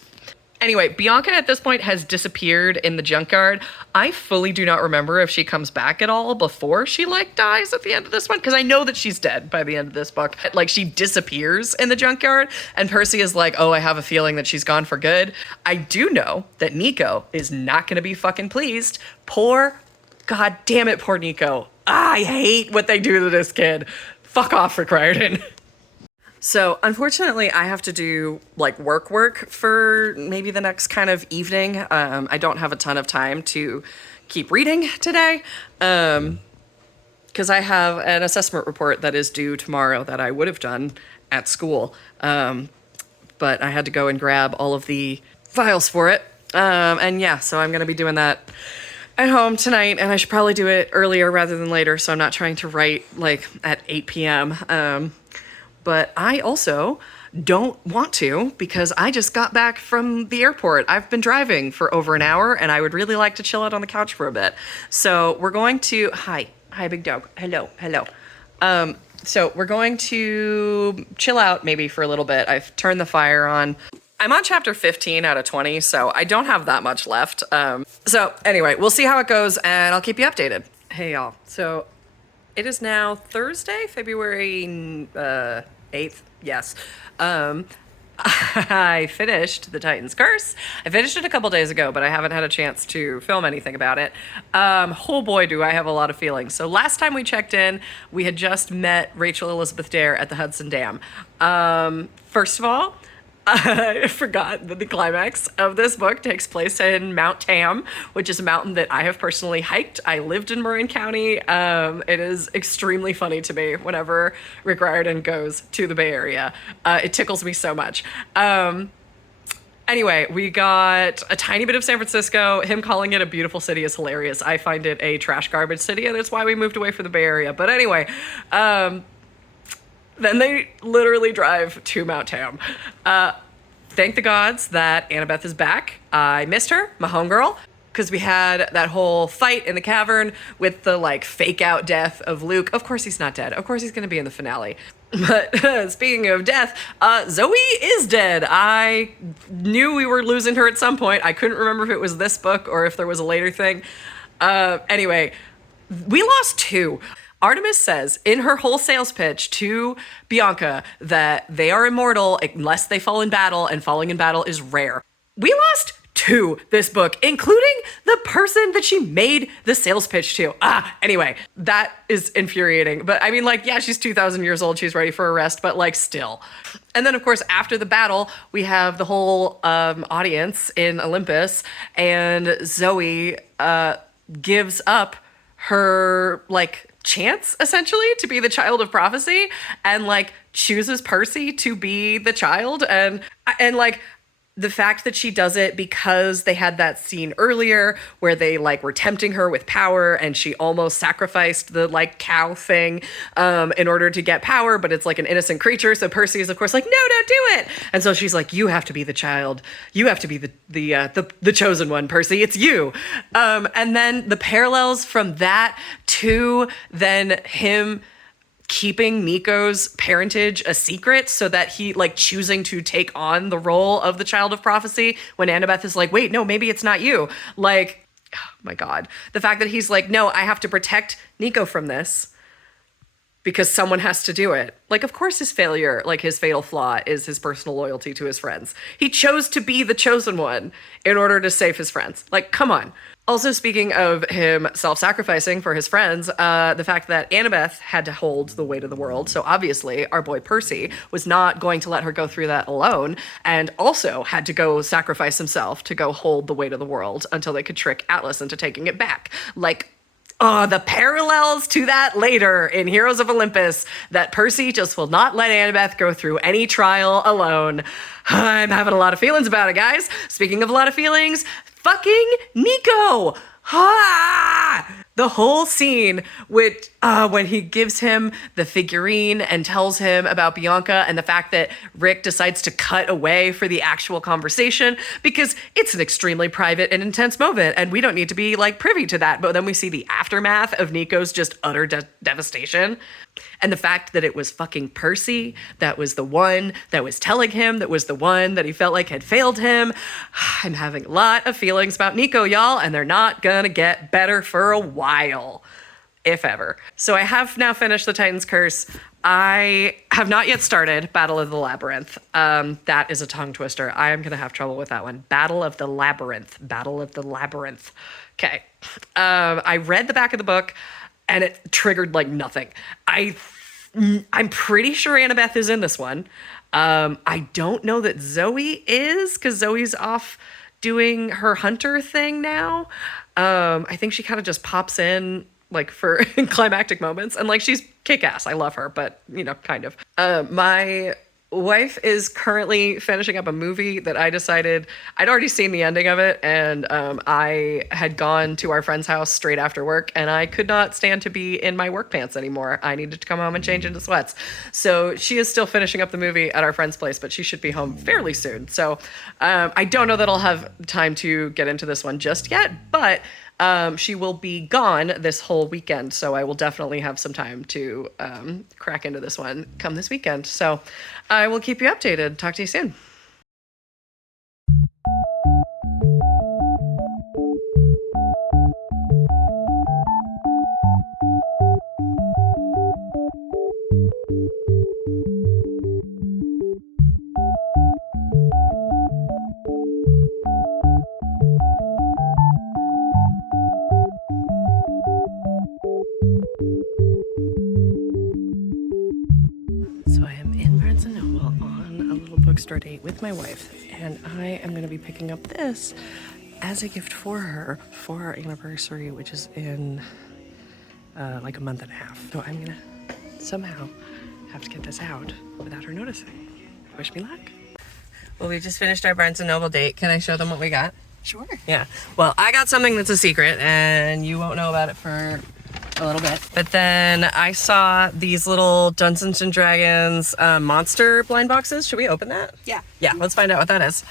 Anyway, Bianca at this point has disappeared in the junkyard. I fully do not remember if she comes back at all before she, like, dies at the end of this one, because I know that she's dead by the end of this book. Like, she disappears in the junkyard, and Percy is like, oh, I have a feeling that she's gone for good. I do know that Nico is not going to be fucking pleased. God damn it, poor Nico. I hate what they do to this kid. Fuck off, Rick Riordan. So, unfortunately, I have to do, like, work for maybe the next kind of evening. I don't have a ton of time to keep reading today, because I have an assessment report that is due tomorrow that I would have done at school. But I had to go and grab all of the files for it. And yeah, so I'm going to be doing that at home tonight, and I should probably do it earlier rather than later, so I'm not trying to write, like, at 8 p.m., but I also don't want to because I just got back from the airport. I've been driving for over an hour and I would really like to chill out on the couch for a bit. So we're going to, hi big dog. Hello. So we're going to chill out maybe for a little bit. I've turned the fire on. I'm on chapter 15 out of 20, so I don't have that much left. So anyway, we'll see how it goes and I'll keep you updated. Hey y'all. So it is now Thursday, February 8th. Yes. I finished The Titan's Curse. I finished it a couple days ago, but I haven't had a chance to film anything about it. Oh boy, do I have a lot of feelings. So last time we checked in, we had just met Rachel Elizabeth Dare at the Hudson Dam. First of all, I forgot that the climax of this book takes place in Mount Tam, which is a mountain that I have personally hiked. I lived in Marin County. It is extremely funny to me whenever Rick Riordan goes to the Bay Area. It tickles me so much. Anyway, we got a tiny bit of San Francisco. Him calling it a beautiful city is hilarious. I find it a trash garbage city, and that's why we moved away from the Bay Area. But anyway, then they literally drive to Mount Tam. Thank the gods that Annabeth is back. I missed her, my homegirl. because we had that whole fight in the cavern with the like fake out death of Luke. Of course he's not dead. Of course he's going to be in the finale. But speaking of death, Zoe is dead. I knew we were losing her at some point. I couldn't remember if it was this book or if there was a later thing. Anyway, we lost 2. Artemis says in her whole sales pitch to Bianca that they are immortal unless they fall in battle, and falling in battle is rare. We lost 2 this book, including the person that she made the sales pitch to. Anyway, that is infuriating. But I mean, like, yeah, she's 2,000 years old. She's ready for arrest, but like still. And then, of course, after the battle, we have the whole audience in Olympus, and Zoe gives up her like chance essentially to be the child of prophecy, and like chooses Percy to be the child, and like the fact that she does it because they had that scene earlier where they like were tempting her with power, and she almost sacrificed the like cow thing in order to get power, but it's like an innocent creature. So Percy is of course like, no, don't do it. And so she's like, you have to be the child. You have to be the chosen one, Percy. It's you. And then the parallels from that to then him keeping Nico's parentage a secret, so that he like choosing to take on the role of the child of prophecy when Annabeth is like, wait, no, maybe it's not you. Like, oh my God. The fact that he's like, no, I have to protect Nico from this because someone has to do it. Like, of course his failure, like his fatal flaw, is his personal loyalty to his friends. He chose to be the chosen one in order to save his friends. Like, come on. Also, speaking of him self-sacrificing for his friends, the fact that Annabeth had to hold the weight of the world, so obviously our boy Percy was not going to let her go through that alone, and also had to go sacrifice himself to go hold the weight of the world until they could trick Atlas into taking it back. Like, the parallels to that later in Heroes of Olympus, that Percy just will not let Annabeth go through any trial alone. I'm having a lot of feelings about it, guys. Speaking of a lot of feelings, fucking Nico! The whole scene with when he gives him the figurine and tells him about Bianca, and the fact that Rick decides to cut away for the actual conversation because it's an extremely private and intense moment and we don't need to be like privy to that. But then we see the aftermath of Nico's just utter devastation. And the fact that it was fucking Percy that was the one that was telling him, that was the one that he felt like had failed him. I'm having a lot of feelings about Nico, y'all, and they're not gonna get better for a while, if ever. So I have now finished The Titan's Curse. I have not yet started Battle of the Labyrinth. That is a tongue twister. I am gonna have trouble with that one. Battle of the Labyrinth. Battle of the Labyrinth. Okay. I read the back of the book, and it triggered like nothing. I'm pretty sure Annabeth is in this one. I don't know that Zoe is, because Zoe's off doing her hunter thing now. I think she kind of just pops in like for climactic moments, and like she's kick-ass. I love her, but you know, kind of. My wife is currently finishing up a movie that I decided I'd already seen the ending of it, and I had gone to our friend's house straight after work, and I could not stand to be in my work pants anymore. I needed to come home and change into sweats. So she is still finishing up the movie at our friend's place, but she should be home fairly soon. So I don't know that I'll have time to get into this one just yet, but she will be gone this whole weekend, so I will definitely have some time to crack into this one come this weekend. So I will keep you updated. Talk to you soon. Bookstore date with my wife, and I am going to be picking up this as a gift for her for our anniversary, which is in like a month and a half. So I'm gonna somehow have to get this out without her noticing. Wish me luck. Well, we just finished our Barnes & Noble date. Can I show them what we got? Sure. Yeah. Well, I got something that's a secret, and you won't know about it for a little bit. But then I saw these little Dungeons and Dragons monster blind boxes. Should we open that? Yeah. Yeah, let's find out what that is.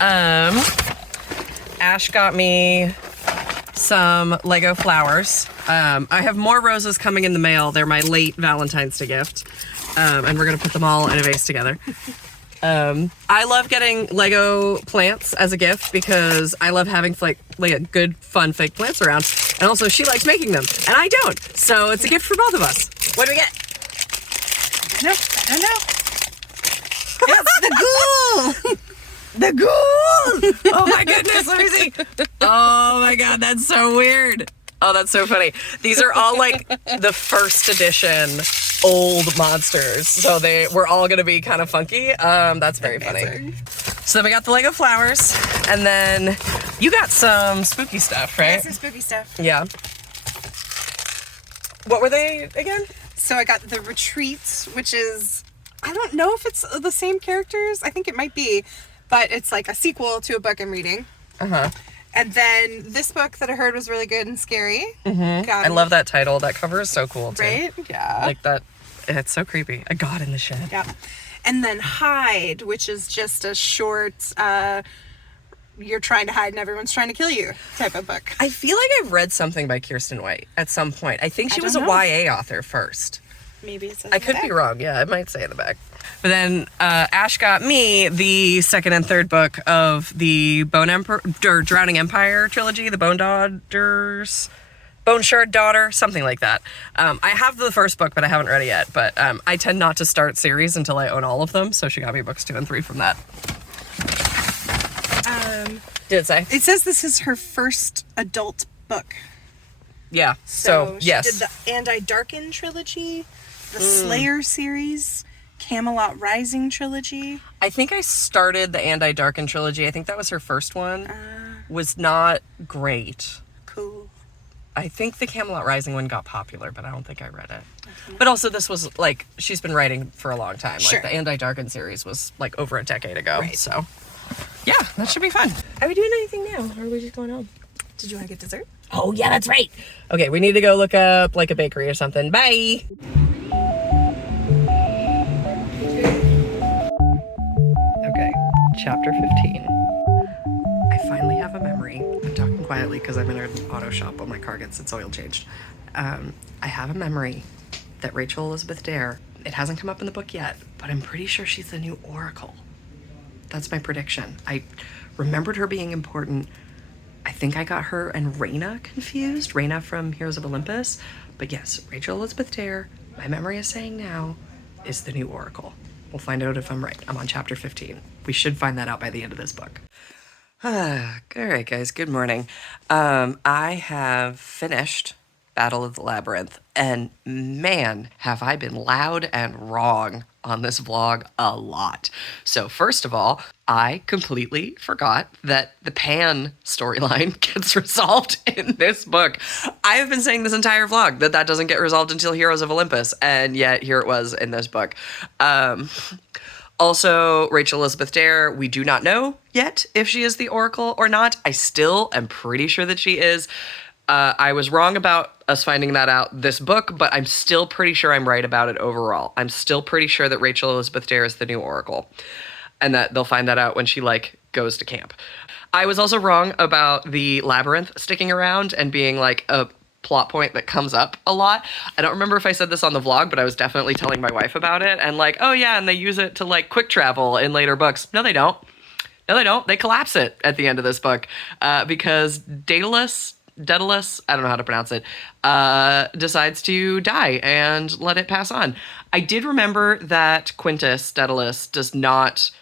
Ash got me some Lego flowers. I have more roses coming in the mail. They're my late Valentine's Day gift. And we're going to put them all in a vase together. I love getting Lego plants as a gift because I love having like good, fun fake plants around. And also she likes making them and I don't. So it's a gift for both of us. What do we get? No, I don't know. It's the ghoul! The ghoul! Oh my goodness, let me see. Oh my God, that's so weird. Oh, that's so funny. These are all like the first edition old monsters. So we're all gonna be kind of funky. That's very funny. So then we got the Lego flowers, and then you got some spooky stuff, right? Some spooky stuff. Yeah. What were they again? So I got The Retreat, which is, I don't know if it's the same characters. I think it might be, but it's like a sequel to a book I'm reading. Uh-huh. And then this book that I heard was really good and scary. Mm-hmm. I love that title. That cover is so cool, too. Right? Yeah. Like that. It's so creepy. A God in the Shed. Yeah. And then Hide, which is just a short, you're trying to hide and everyone's trying to kill you type of book. I feel like I've read something by Kirsten White at some point. I think she was a know. YA author first. Maybe it says I could be wrong. Yeah, it might say in the back. But then Ash got me the second and third book of the Drowning Empire trilogy, the Bone Shard Daughter, something like that. I have the first book, but I haven't read it yet. But I tend not to start series until I own all of them. So she got me books 2 and 3 from that. Did it say? It says this is her first adult book. Yeah. So she yes. did the And I Darken trilogy, the Slayer series, Camelot Rising trilogy. I think I started the And I Darken trilogy. I think that was her first one. Was not great. Cool. I think the Camelot Rising one got popular, but I don't think I read it. But also this was like, she's been writing for a long time. Sure. Like the And I Darken series was like over a decade ago. Right. So yeah, that should be fun. Are we doing anything now? Or are we just going home? Did you want to get dessert? Oh yeah, that's right. Okay, we need to go look up like a bakery or something. Bye. Okay, chapter 15. I finally have a memory. I'm talking quietly because I'm in an auto shop while my car gets its oil changed. I have a memory that Rachel Elizabeth Dare, it hasn't come up in the book yet, but I'm pretty sure she's the new Oracle. That's my prediction. I remembered her being important. I think I got her and Reyna confused. Reyna from Heroes of Olympus. But yes, Rachel Elizabeth Dare, my memory is saying now, is the new Oracle. We'll find out if I'm right. I'm on chapter 15. We should find that out by the end of this book. All right, guys, good morning. I have finished Battle of the Labyrinth, and man, have I been loud and wrong on this vlog a lot. So first of all, I completely forgot that the Pan storyline gets resolved in this book. I have been saying this entire vlog that doesn't get resolved until Heroes of Olympus, and yet here it was in this book. Also, Rachel Elizabeth Dare, we do not know yet if she is the Oracle or not. I still am pretty sure that she is. I was wrong about us finding that out this book, but I'm still pretty sure I'm right about it overall. I'm still pretty sure that Rachel Elizabeth Dare is the new Oracle, and that they'll find that out when she, like, goes to camp. I was also wrong about the labyrinth sticking around and being, like, a plot point that comes up a lot. I don't remember if I said this on the vlog, but I was definitely telling my wife about it, and like, oh yeah, and they use it to, like, quick travel in later books. No, they don't. No, they don't. They collapse it at the end of this book, because Daedalus, I don't know how to pronounce it, decides to die and let it pass on. I did remember that Quintus Daedalus does not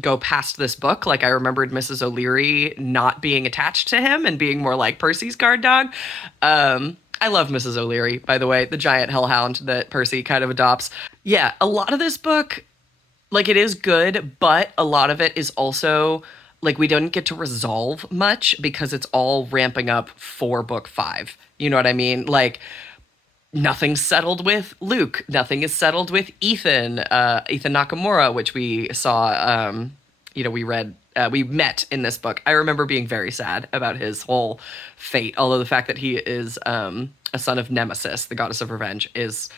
go past this book. Like, I remembered Mrs. O'Leary not being attached to him and being more like Percy's guard dog. I love Mrs. O'Leary, by the way, the giant hellhound that Percy kind of adopts. Yeah, a lot of this book, like, it is good, but a lot of it is also, like, we don't get to resolve much because it's all ramping up for book 5. You know what I mean? Like, nothing's settled with Luke. Nothing is settled with Ethan. Ethan Nakamura, which we saw, we met in this book. I remember being very sad about his whole fate, although the fact that he is a son of Nemesis, the goddess of revenge, is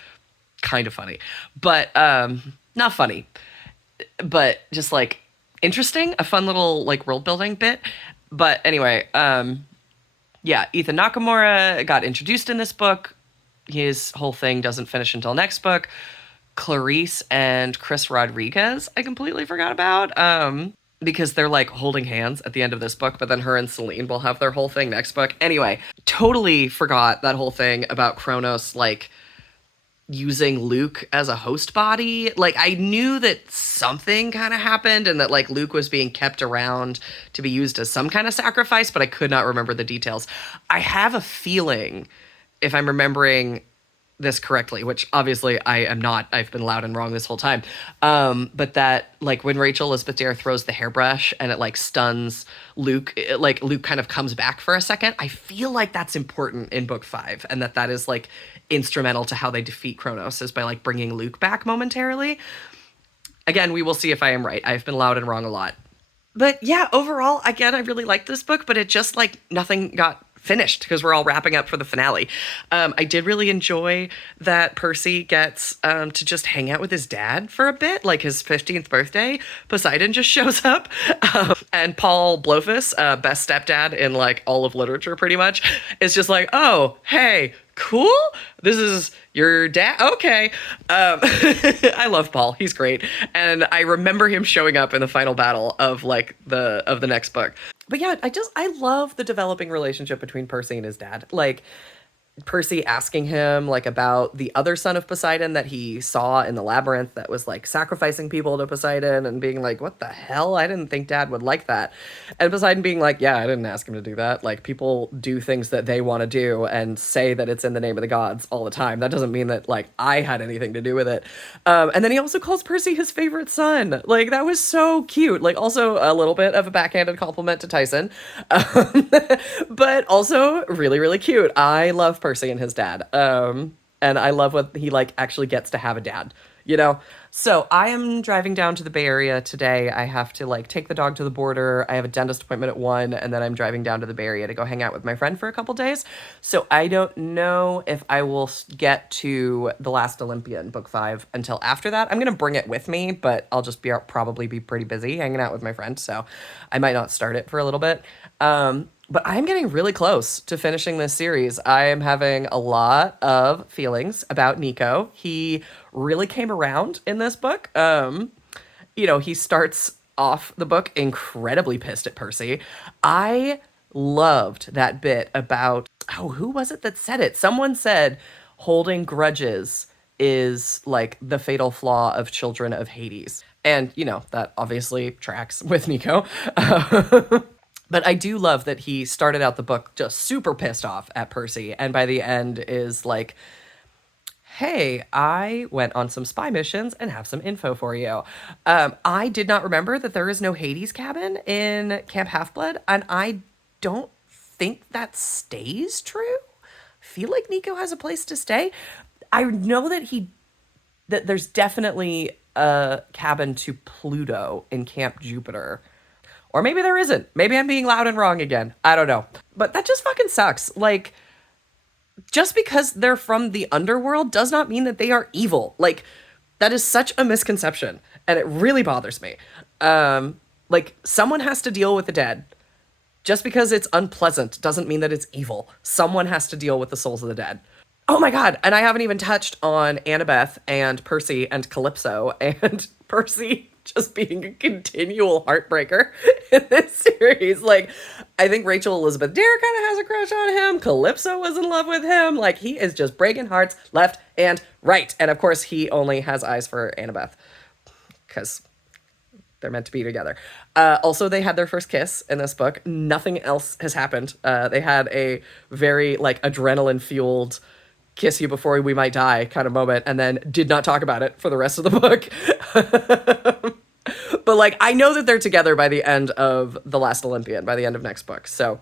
kind of funny. But not funny, but just, like, interesting, a fun little, like, world building bit. But anyway, Yeah, Ethan Nakamura got introduced in this book. His whole thing doesn't finish until next book. Clarice and Chris Rodriguez, I completely forgot about. Because they're like holding hands at the end of this book, but then her and Celine will have their whole thing next book. Anyway, totally forgot that whole thing about Kronos, like, using Luke as a host body. Like, I knew that something kind of happened and that, like, Luke was being kept around to be used as some kind of sacrifice, but I could not remember the details. I have a feeling, if I'm remembering this correctly, which obviously I am not, I've been loud and wrong this whole time, but that, like, when Rachel Elizabeth Dare throws the hairbrush and it, like, stuns Luke, like, Luke kind of comes back for a second. I feel like that's important in book 5, and that is, like, instrumental to how they defeat Kronos, is by, like, bringing Luke back momentarily. Again, we will see if I am right. I've been loud and wrong a lot. But yeah, overall, again, I really liked this book, but it just, like, nothing got finished because we're all wrapping up for the finale. I did really enjoy that Percy gets to just hang out with his dad for a bit, like his 15th birthday. Poseidon just shows up. And Paul Blofus, best stepdad in, like, all of literature pretty much, is just like, oh, hey, cool, this is your dad, okay. I love Paul, he's great, and I remember him showing up in the final battle of, like, the next book. But yeah, I love the developing relationship between Percy and his dad. Like, Percy asking him, like, about the other son of Poseidon that he saw in the labyrinth that was, like, sacrificing people to Poseidon, and being like, what the hell? I didn't think Dad would like that. And Poseidon being like, yeah, I didn't ask him to do that. Like, people do things that they want to do and say that it's in the name of the gods all the time. That doesn't mean that, like, I had anything to do with it. And then he also calls Percy his favorite son. Like, that was so cute. Like, also a little bit of a backhanded compliment to Tyson. But also really, really cute. I love Percy and his dad. And I love what he, like, actually gets to have a dad, you know? So I am driving down to the Bay Area today. I have to, like, take the dog to the border. I have a dentist appointment at 1, and then I'm driving down to the Bay Area to go hang out with my friend for a couple days. So I don't know if I will get to The Last Olympian, book 5, until after that. I'm going to bring it with me, but I'll just probably be pretty busy hanging out with my friend, so I might not start it for a little bit. But I'm getting really close to finishing this series. I am having a lot of feelings about Nico. He really came around in this book. He starts off the book incredibly pissed at Percy. I loved that bit about, who was it that said it? Someone said holding grudges is, like, the fatal flaw of children of Hades. And, that obviously tracks with Nico. But I do love that he started out the book just super pissed off at Percy, and by the end is like, hey, I went on some spy missions and have some info for you. I did not remember that there is no Hades cabin in Camp Half-Blood, and I don't think that stays true. I feel like Nico has a place to stay. I know that there's definitely a cabin to Pluto in Camp Jupiter. Or maybe there isn't. Maybe I'm being loud and wrong again. I don't know. But that just fucking sucks. Like, just because they're from the underworld does not mean that they are evil. Like, that is such a misconception. And it really bothers me. Like, someone has to deal with the dead. Just because it's unpleasant doesn't mean that it's evil. Someone has to deal with the souls of the dead. Oh my god, and I haven't even touched on Annabeth and Percy and Calypso, and Percy just being a continual heartbreaker in this series. Like, I think Rachel Elizabeth Dare kind of has a crush on him. Calypso was in love with him. Like, he is just breaking hearts left and right. And of course, he only has eyes for Annabeth, because they're meant to be together. Also, they had their first kiss in this book. Nothing else has happened. They had a very, like, adrenaline-fueled kiss you before we might die kind of moment, and then did not talk about it for the rest of the book. But, like, I know that they're together by the end of The Last Olympian, by the end of next book. So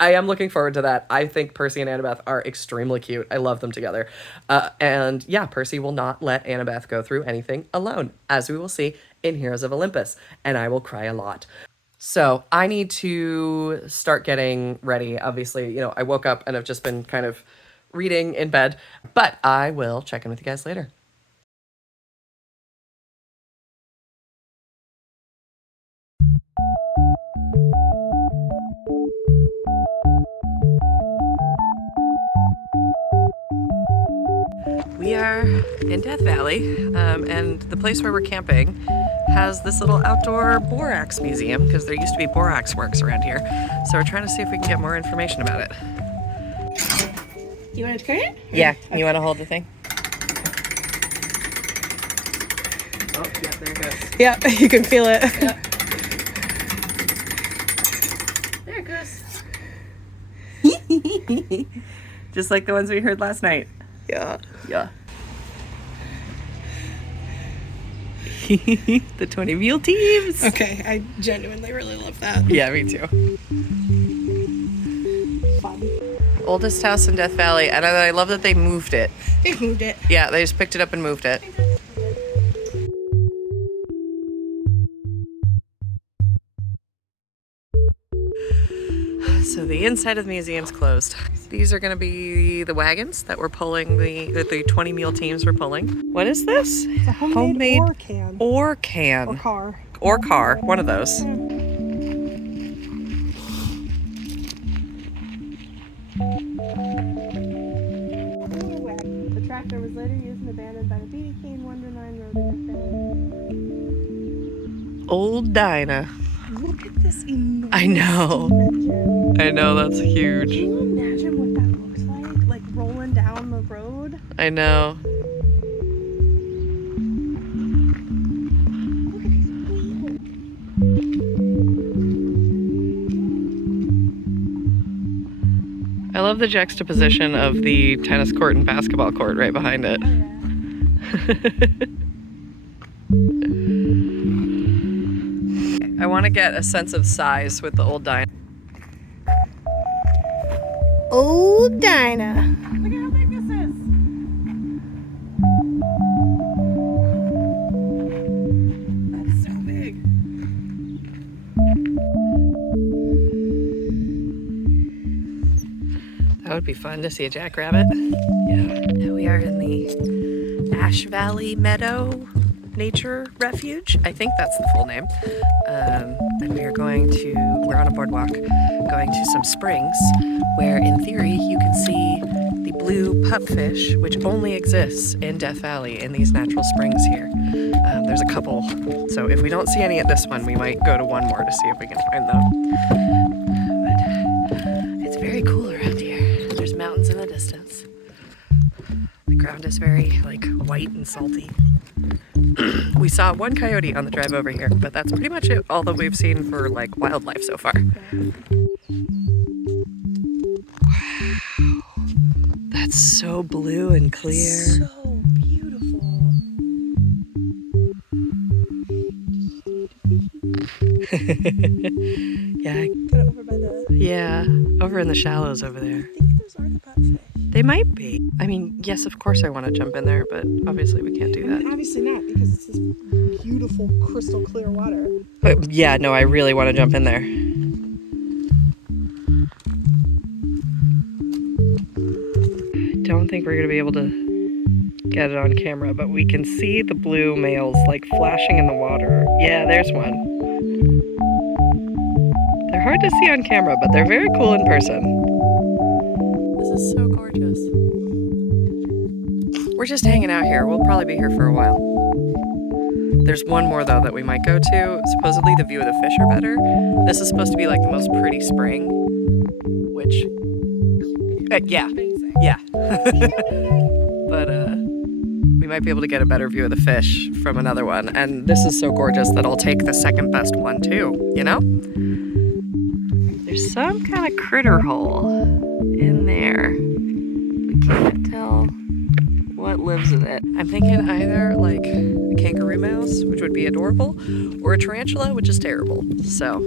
I am looking forward to that. I think Percy and Annabeth are extremely cute. I love them together. And yeah, Percy will not let Annabeth go through anything alone, as we will see in Heroes of Olympus. And I will cry a lot. So I need to start getting ready. Obviously, I woke up and have just been kind of reading in bed, but I will check in with you guys later. are in Death Valley, and the place where we're camping has this little outdoor borax museum because there used to be borax works around here. So we're trying to see if we can get more information about it. You want to turn it? Yeah, you want to hold the thing? Oh, yeah, there it goes. Yeah, you can feel it. Yeah. There it goes. Just like the ones we heard last night. Yeah. Yeah. The 20 mule teams. Okay, I genuinely really love that. Yeah, me too. Fun. Oldest house in Death Valley, and I love that they moved it. They moved it. Yeah, they just picked it up and moved it. So the inside of the museum's closed. These are going to be the wagons that we're pulling, the 20 mule teams were pulling. What is this? It's a homemade ore can. Ore can. Or car. Or car, one of those. The tractor was later used and abandoned by the B. Kane Wonderline Road in Death Valley. Old Dinah. Look at this enormous I know. engine. I know, that's huge. Can you imagine what that looks like? Like rolling down the road? I know. Look at these wheels. I love the juxtaposition of the tennis court and basketball court right behind it. I want to get a sense of size with the old Dinah. Old Dinah. Look at how big this is. That's so big. That would be fun to see a jackrabbit. Yeah. We are in the Ash Valley Meadow Nature Refuge. I think that's the full name. And we're on a boardwalk going to some springs where in theory you can see the blue pupfish, which only exists in Death Valley in these natural springs here. There's a couple, so if we don't see any at this one, we might go to one more to see if we can find them. But it's very cool around here. There's mountains in the distance. The ground is very white and salty. We saw one coyote on the drive over here, but that's pretty much it, all that we've seen for wildlife so far. Wow. That's so blue and clear. So beautiful. Yeah. Put it over by the... Yeah, over in the shallows over there. I think those are the pupfish. They might be. I mean, yes, of course I want to jump in there, but obviously we can't do that. Obviously not, because it's this beautiful, crystal clear water. But yeah, no, I really want to jump in there. I don't think we're going to be able to get it on camera, but we can see the blue males flashing in the water. Yeah, there's one. They're hard to see on camera, but they're very cool in person. This is so gorgeous. We're just hanging out here. We'll probably be here for a while. There's one more though that we might go to. Supposedly the view of the fish are better. This is supposed to be the most pretty spring, which, yeah. But we might be able to get a better view of the fish from another one. And this is so gorgeous that I'll take the second best one too, you know? There's some kind of critter hole in there. We can't tell what lives in it. I'm thinking either a kangaroo mouse, which would be adorable, or a tarantula, which is terrible. So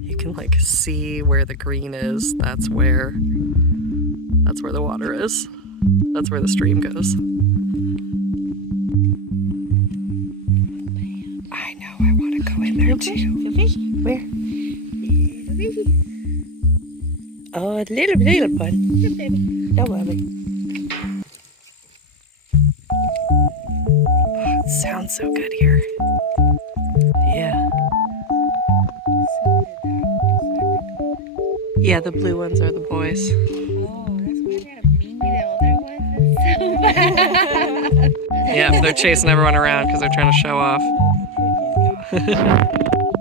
you can see where the green is. That's where the water is. That's where the stream goes. I know, I want to go in there too. Fish? Where? Little baby. Oh, little one. Little baby. Don't worry. Oh, it sounds so good here. Yeah. Yeah, the blue ones are the boys. Oh, that's why they're maybe the older ones is so bad. Yeah, they're chasing everyone around because they're trying to show off.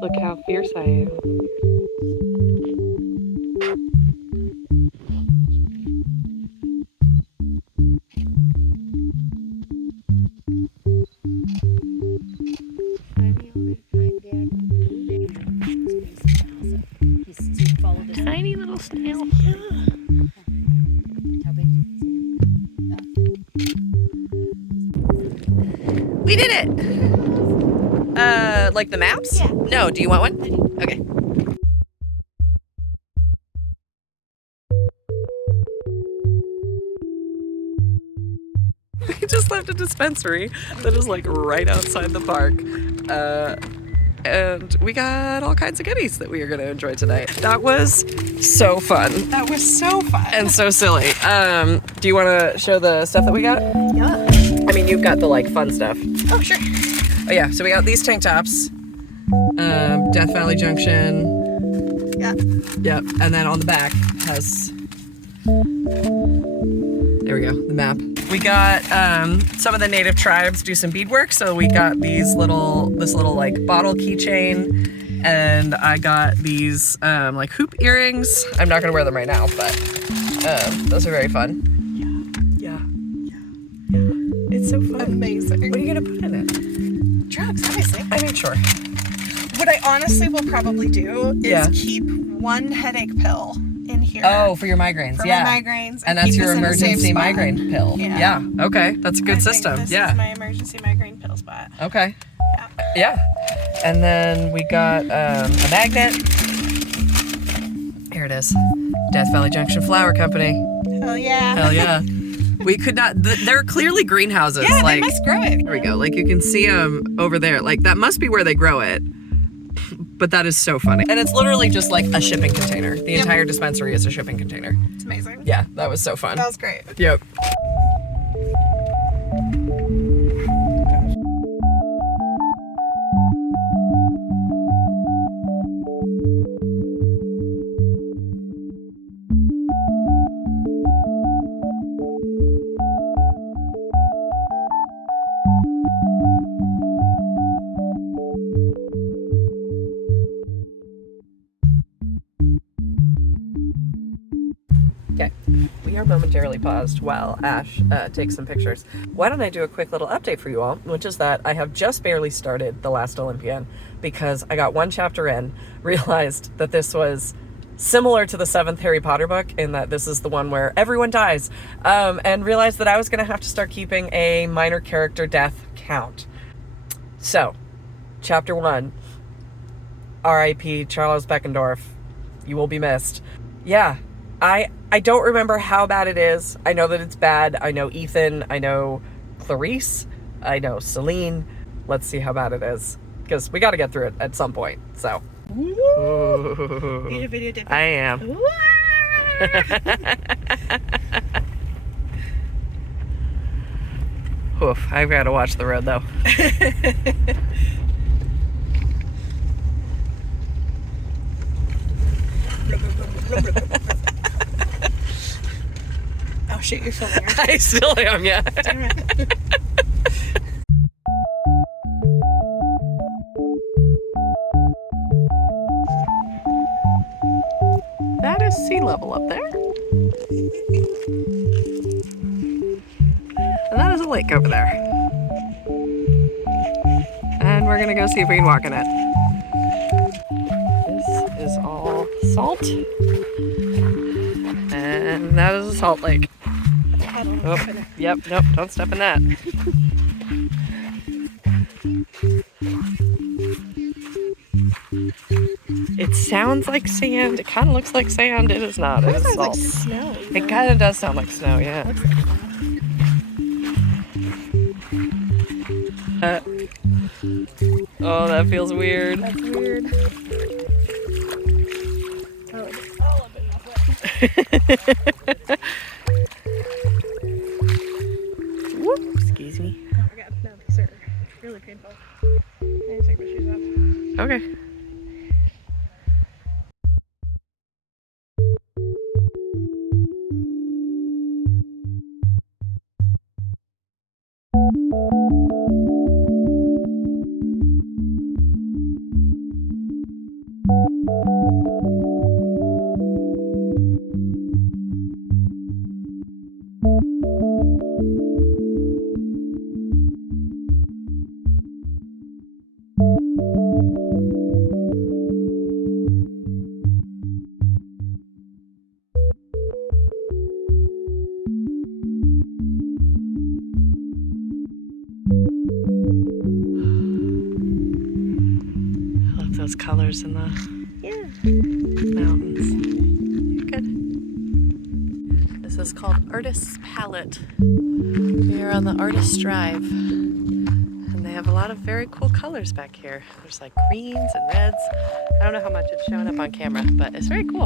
Look how fierce I am. Tiny little snail. We did it! Like the maps? Yeah. No, do you want one? Okay. We just left a dispensary that is like right outside the park. And we got all kinds of goodies that we are going to enjoy today. That was so fun. That was so fun. And so silly. Do you want to show the stuff that we got? Yeah. I mean, you've got the like fun stuff. Oh, sure. Oh yeah, so we got these tank tops. Death Valley Junction. Yeah. Yep, and then on the back has, there we go, the map. We got some of the native tribes do some beadwork, so we got this little like bottle keychain, and I got these like hoop earrings. I'm not gonna wear them right now, but those are very fun. Yeah. It's so fun. Amazing. What are you gonna put in it? Drugs, obviously. I mean, sure. What I honestly will probably do is Yeah. keep one headache pill in here. Oh, for your migraines, for yeah. my migraines. And that's keep your this in a safe emergency spot. migraine pill. Yeah. Okay, that's a good I think system. This Yeah. is my emergency migraine pill spot. Okay. Yeah. Yeah. And then we got a magnet. Here it is. Death Valley Junction Flower Company. Hell yeah. Hell yeah. We could not, they're clearly greenhouses. Yeah, like, they must grow it. There we go. Like you can see them over there. Like that must be where they grow it. But that is so funny. And it's literally just like a shipping container. The entire dispensary is a shipping container. It's amazing. Yeah, that was so fun. That was great. Yep. Okay, we are momentarily paused while Ash takes some pictures. Why don't I do a quick little update for you all, which is that I have just barely started The Last Olympian because I got one chapter in, realized that this was similar to the 7th Harry Potter book in that this is the one where everyone dies, and realized that I was going to have to start keeping a minor character death count. So, chapter 1, R.I.P. Charles Beckendorf, you will be missed. Yeah, I don't remember how bad it is. I know that it's bad. I know Ethan. I know Clarice. I know Celine. Let's see how bad it is. Because we got to get through it at some point. So. Ooh. Need a video dip. I am. Oof, I've got to watch the road though. Oh shit, you're filming. Aren't you? I still am, yeah. Damn it. That is sea level up there. And that is a lake over there. And we're gonna go see if we can walk in it. This is all salt. And that is a salt lake. Oh, yep, nope, don't step in that. It sounds like sand. It kind of looks like sand. It is not. It is salt. Like snow. It kind of does sound like snow, yeah. Oh, that feels weird. That's weird. Oh, it's all up in my foot. Whoop, excuse me. Oh my god, no, these are really painful. I need to take my shoes off. Okay. those colors in the mountains. You're good. This is called Artist's Palette. We are on the Artist Drive. And they have a lot of very cool colors back here. There's like greens and reds. I don't know how much it's showing up on camera, but it's very cool.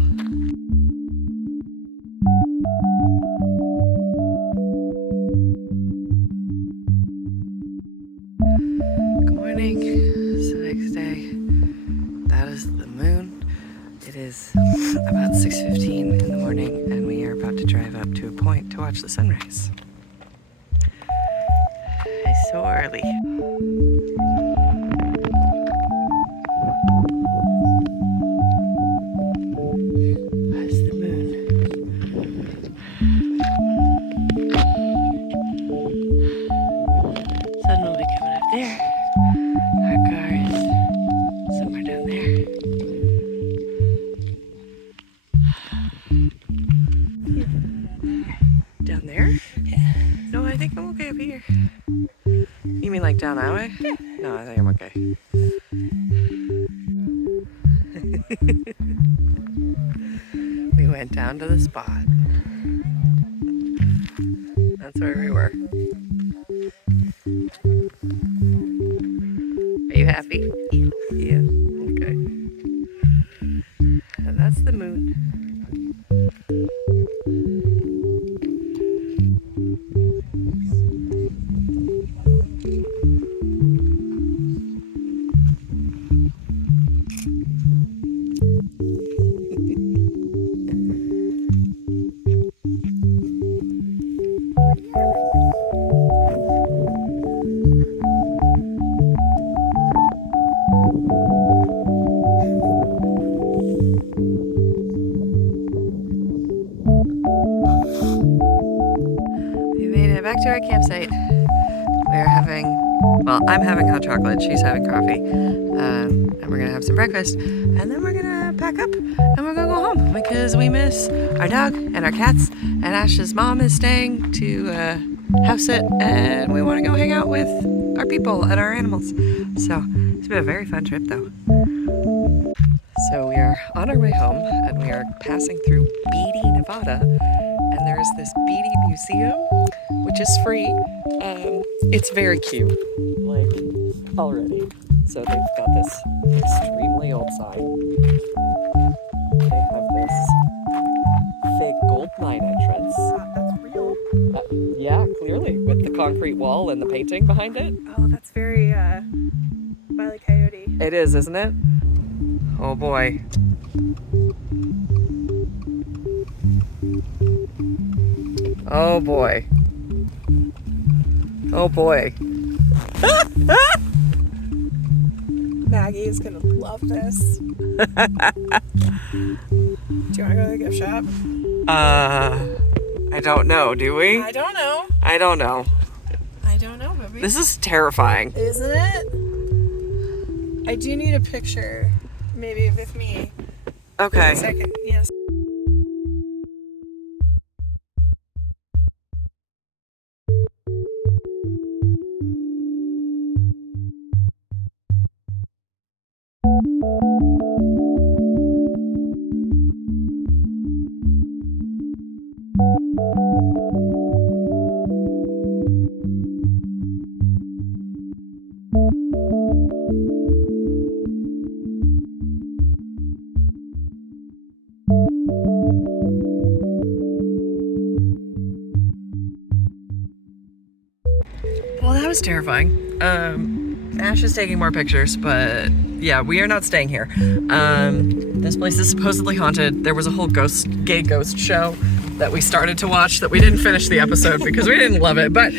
Good morning. It's the next day. That is the moon. It is about 6:15 in the morning, and we are about to drive up to a point to watch the sunrise. It's so early. That's the moon. Sun will be coming up there. Our car is somewhere down there. Down there? Yeah. No, I think I'm okay up here. You mean like down that way? Yeah. No, I think I'm okay. We went down to the spot. That's where we were. Are you happy? Yeah. Yeah. Okay. And that's the moon. Back to our campsite. We're having, well, I'm having hot chocolate, she's having coffee, and we're gonna have some breakfast, and then we're gonna pack up, and we're gonna go home, because we miss our dog and our cats, and Ash's mom is staying to house sit, and we wanna go hang out with our people and our animals. So, it's been a very fun trip though. So we are on our way home, and we are passing through Beatty, Nevada, and there's this Beatty Museum, which is free. It's very cute, like, already. So they've got this extremely old sign. They have this fake gold mine entrance. That's real. Yeah, clearly, with the concrete wall and the painting behind it. Oh, that's very Wile E. Coyote. It is, isn't it? Oh boy. Oh boy. Oh boy. Maggie is gonna love this. Do you want to go to the gift shop? I don't know, do we? I don't know. I don't know. I don't know, baby. This is terrifying. Isn't it? I do need a picture, maybe with me. Okay. A second, yes. Well, that was terrifying. Ash is taking more pictures, but yeah, we are not staying here. This place is supposedly haunted. There was a whole gay ghost show that we started to watch that we didn't finish the episode because we didn't love it, but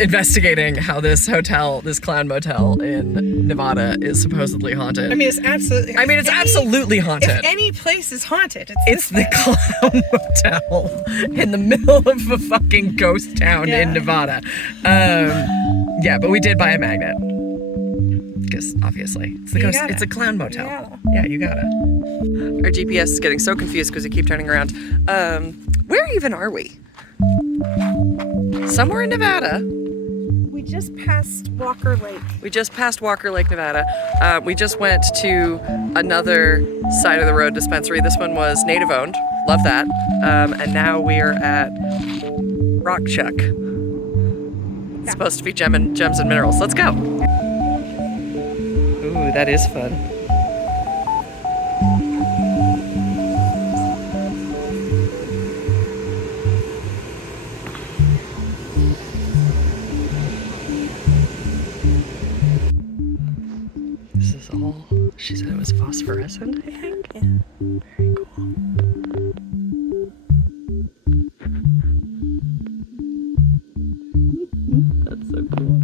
investigating how this hotel, this clown motel in Nevada is supposedly haunted. I mean, it's absolutely. Absolutely haunted. If any place is haunted, It's the clown motel in the middle of a fucking ghost town in Nevada. Yeah, but we did buy a magnet. Because obviously, it's the ghost. It's a clown motel. Yeah, you gotta. Our GPS is getting so confused because we keep turning around. Where even are we? Somewhere in Nevada. We just passed Walker Lake. We just passed Walker Lake, Nevada. We just went to another side of the road dispensary. This one was native owned. Love that. And now we are at Rock Chuck. It's supposed to be gems and minerals. Let's go. Ooh, that is fun. This is all, she said it was phosphorescent, I think. Yeah. Very cool. That's so cool.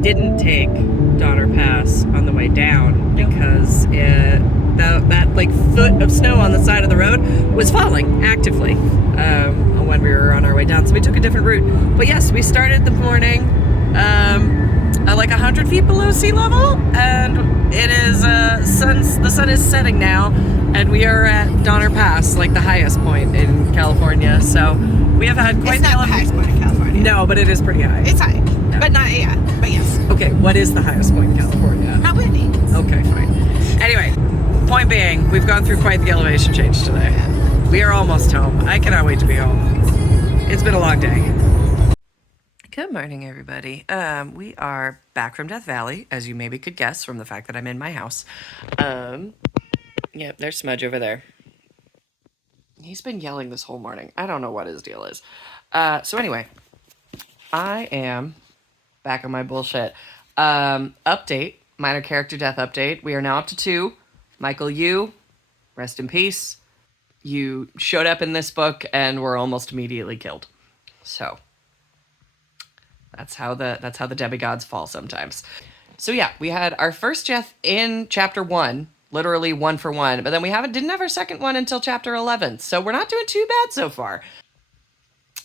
Didn't take Donner Pass on the way down because that like foot of snow on the side of the road was falling actively when we were on our way down, so we took a different route. But yes, we started the morning at like 100 feet below sea level, and it is the sun is setting now, and we are at Donner Pass, like the highest point in California. So we have had quite It's not the highest point in California. No, but it is pretty high. It's high, but not, yeah, but yes. Okay, what is the highest point in California? Mount Whitney. Okay, fine. Anyway, point being, we've gone through quite the elevation change today. We are almost home. I cannot wait to be home. It's been a long day. Good morning, everybody. We are back from Death Valley, as you maybe could guess from the fact that I'm in my house. Yeah, there's Smudge over there. He's been yelling this whole morning. I don't know what his deal is. So anyway, I am back on my bullshit. Update, minor character death update. We are now up to 2. Michael Yu, rest in peace. You showed up in this book and were almost immediately killed. So that's how the demigods fall sometimes. So yeah, we had our first death in chapter 1, literally 1 for 1, but then we didn't have our second one until chapter 11. So we're not doing too bad so far.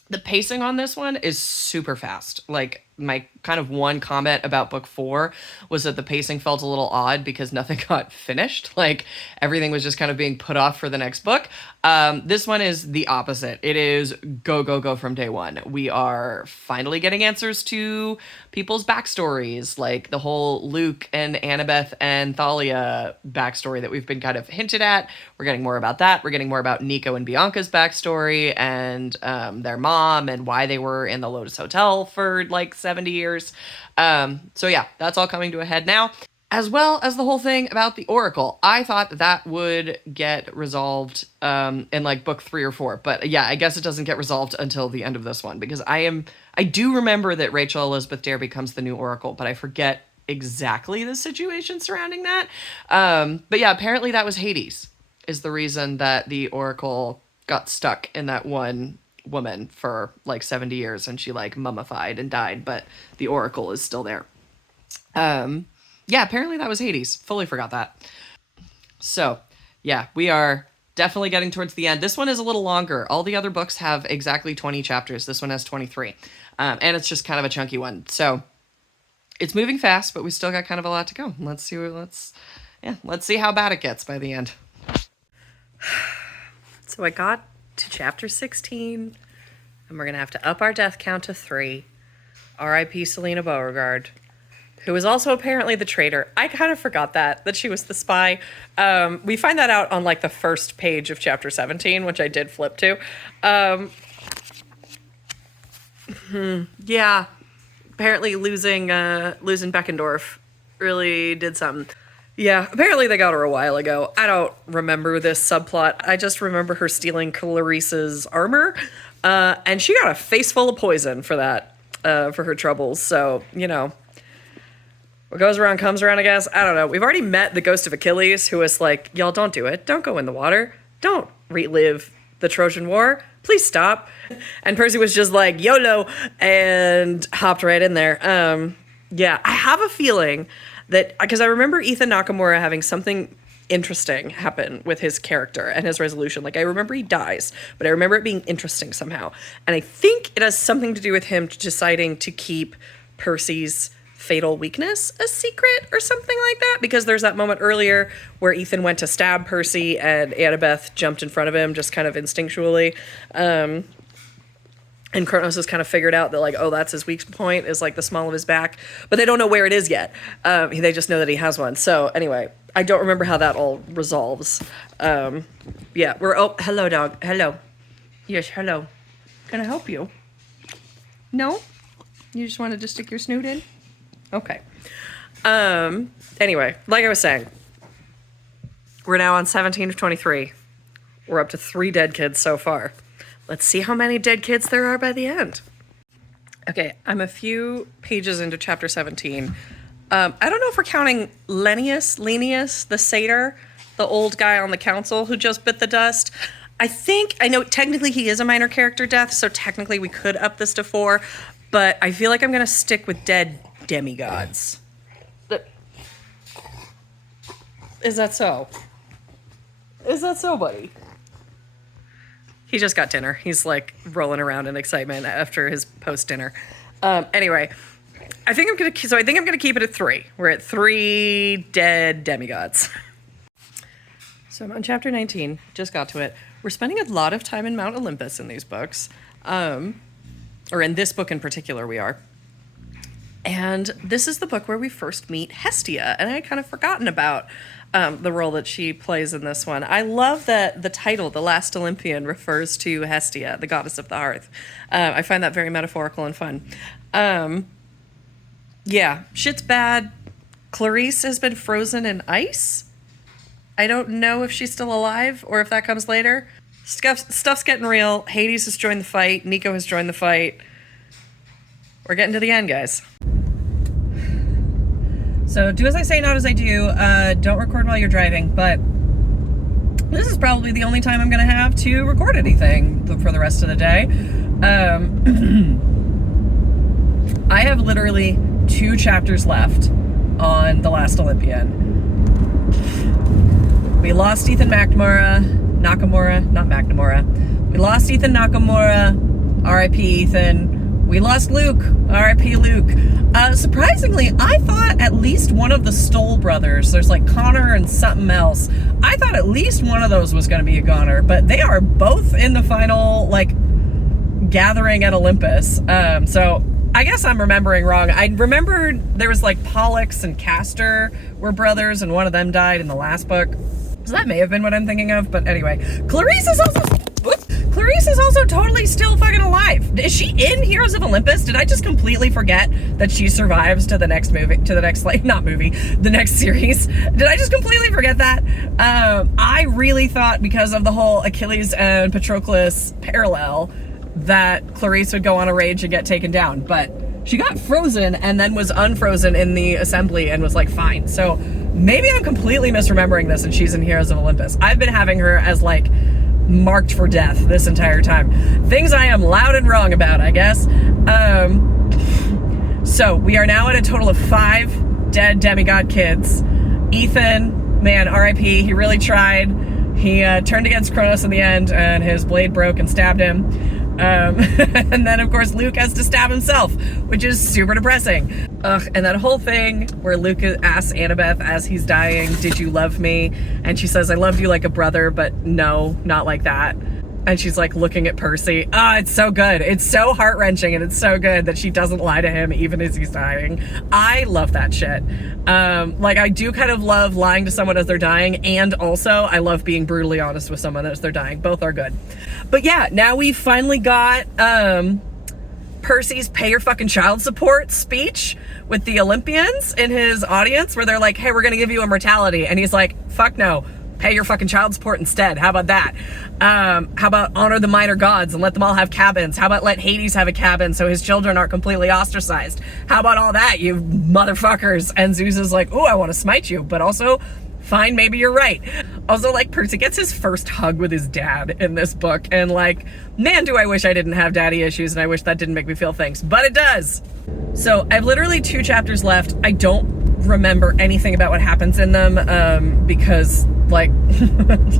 The pacing on this one is super fast. Like, my kind of one comment about book 4 was that the pacing felt a little odd because nothing got finished. Like, everything was just kind of being put off for the next book. This one is the opposite. It is go, go, go from day one. We are finally getting answers to people's backstories, like the whole Luke and Annabeth and Thalia backstory that we've been kind of hinted at. We're getting more about that. We're getting more about Nico and Bianca's backstory and their mom and why they were in the Lotus Hotel for like 70 years. So yeah, that's all coming to a head now, as well as the whole thing about the Oracle. I thought that would get resolved in like book 3 or 4, but yeah, I guess it doesn't get resolved until the end of this one, because I do remember that Rachel Elizabeth Dare becomes the new Oracle, but I forget exactly the situation surrounding that. But yeah, apparently that was Hades is the reason that the Oracle got stuck in that one woman for like 70 years, and she like mummified and died, but the Oracle is still there. Yeah, apparently that was Hades. Fully forgot that. So yeah, we are definitely getting towards the end. This one is a little longer. All the other books have exactly 20 chapters. This one has 23. And it's just kind of a chunky one. So it's moving fast, but we still got kind of a lot to go. Let's see how bad it gets by the end. So I got to chapter 16, and we're gonna have to up our death count to 3. R.I.P. Selena Beauregard, who is also apparently the traitor. I kind of forgot that she was the spy. We find that out on like the first page of chapter 17, which I did flip to. Yeah, apparently losing Beckendorf really did something. Yeah, apparently they got her a while ago. I don't remember this subplot. I just remember her stealing Clarice's armor, and she got a face full of poison for that, for her troubles. So, you know, what goes around comes around, I guess. I don't know. We've already met the ghost of Achilles, who was like, y'all don't do it. Don't go in the water. Don't relive the Trojan War. Please stop. And Percy was just like, YOLO, and hopped right in there. Yeah, I have a feeling that, because I remember Ethan Nakamura having something interesting happen with his character and his resolution. Like, I remember he dies, but I remember it being interesting somehow. And I think it has something to do with him deciding to keep Percy's fatal weakness a secret or something like that, because there's that moment earlier where Ethan went to stab Percy and Annabeth jumped in front of him just kind of instinctually. And Kronos has kind of figured out that, like, oh, that's his weak point, is, like, the small of his back. But they don't know where it is yet. They just know that he has one. So, anyway, I don't remember how that all resolves. Yeah, oh, hello, dog. Hello. Yes, hello. Can I help you? No? You just wanted to stick your snoot in? Okay. Anyway, like I was saying, we're now on 17 of 23. We're up to 3 dead kids so far. Let's see how many dead kids there are by the end. Okay, I'm a few pages into chapter 17. I don't know if we're counting Linnaeus, the satyr, the old guy on the council who just bit the dust. I know technically he is a minor character death, so technically we could up this to 4, but I feel like I'm going to stick with dead demigods. Is that so? Is that so, buddy? He just got dinner. He's like rolling around in excitement after his post-dinner. Anyway, I think I'm gonna keep it at 3. We're at 3 dead demigods. So I'm on chapter 19. Just got to it. We're spending a lot of time in Mount Olympus in these books, or in this book in particular, we are. And this is the book where we first meet Hestia, and I had kind of forgotten about the role that she plays in this one. I love that the title, The Last Olympian, refers to Hestia, the goddess of the hearth. I find that very metaphorical and fun. Yeah, shit's bad. Clarice has been frozen in ice. I don't know if she's still alive or if that comes later. Stuff's getting real. Hades has joined the fight. Nico has joined the fight. We're getting to the end, guys. So do as I say, not as I do. Don't record while you're driving, but this is probably the only time I'm going to have to record anything for the rest of the day. I have literally 2 chapters left on The Last Olympian. We lost Ethan Nakamura. We lost Ethan Nakamura, R.I.P. Ethan. We lost Luke, R.I.P. Luke. Surprisingly, I thought at least one of the Stoll brothers, there's like Connor and something else, I thought at least one of those was going to be a goner, but they are both in the final, like, gathering at Olympus. So I guess I'm remembering wrong. I remembered there was like Pollux and Castor were brothers, and one of them died in the last book. So that may have been what I'm thinking of, but anyway. Clarice is also totally still fucking alive. Is she in Heroes of Olympus? Did I just completely forget that she survives to the next movie, the next series? Did I just completely forget that? I really thought, because of the whole Achilles and Patroclus parallel, that Clarice would go on a rage and get taken down, but she got frozen and then was unfrozen in the assembly and was like fine. So maybe I'm completely misremembering this and she's in Heroes of Olympus. I've been having her as like marked for death this entire time. Things I am loud and wrong about, I guess. So we are now at a total of 5 dead demigod kids. Ethan, man, R.I.P. He really tried. He turned against Kronos in the end, and his blade broke and stabbed him. And then, of course, Luke has to stab himself, which is super depressing. Ugh, and that whole thing where Luke asks Annabeth as he's dying, "Did you love me?" And she says, "I loved you like a brother, but no, not like that." And she's like looking at Percy. Ah, it's so good. It's so heart-wrenching and it's so good that she doesn't lie to him even as he's dying. I love that shit. Like, I do kind of love lying to someone as they're dying, and also I love being brutally honest with someone as they're dying. Both are good. But yeah, now we've finally got Percy's pay your fucking child support speech with the Olympians in his audience, where they're like, hey, we're gonna give you immortality. And he's like, fuck no. Pay your fucking child support instead. How about that? How about honor the minor gods and let them all have cabins? How about let Hades have a cabin so his children aren't completely ostracized? How about all that, you motherfuckers? And Zeus is like, ooh, I want to smite you, but also, fine, maybe you're right. Also, like, Percy gets his first hug with his dad in this book, and like, man, do I wish I didn't have daddy issues, and I wish that didn't make me feel things, but it does. So I have literally 2 chapters left. I don't remember anything about what happens in them, because like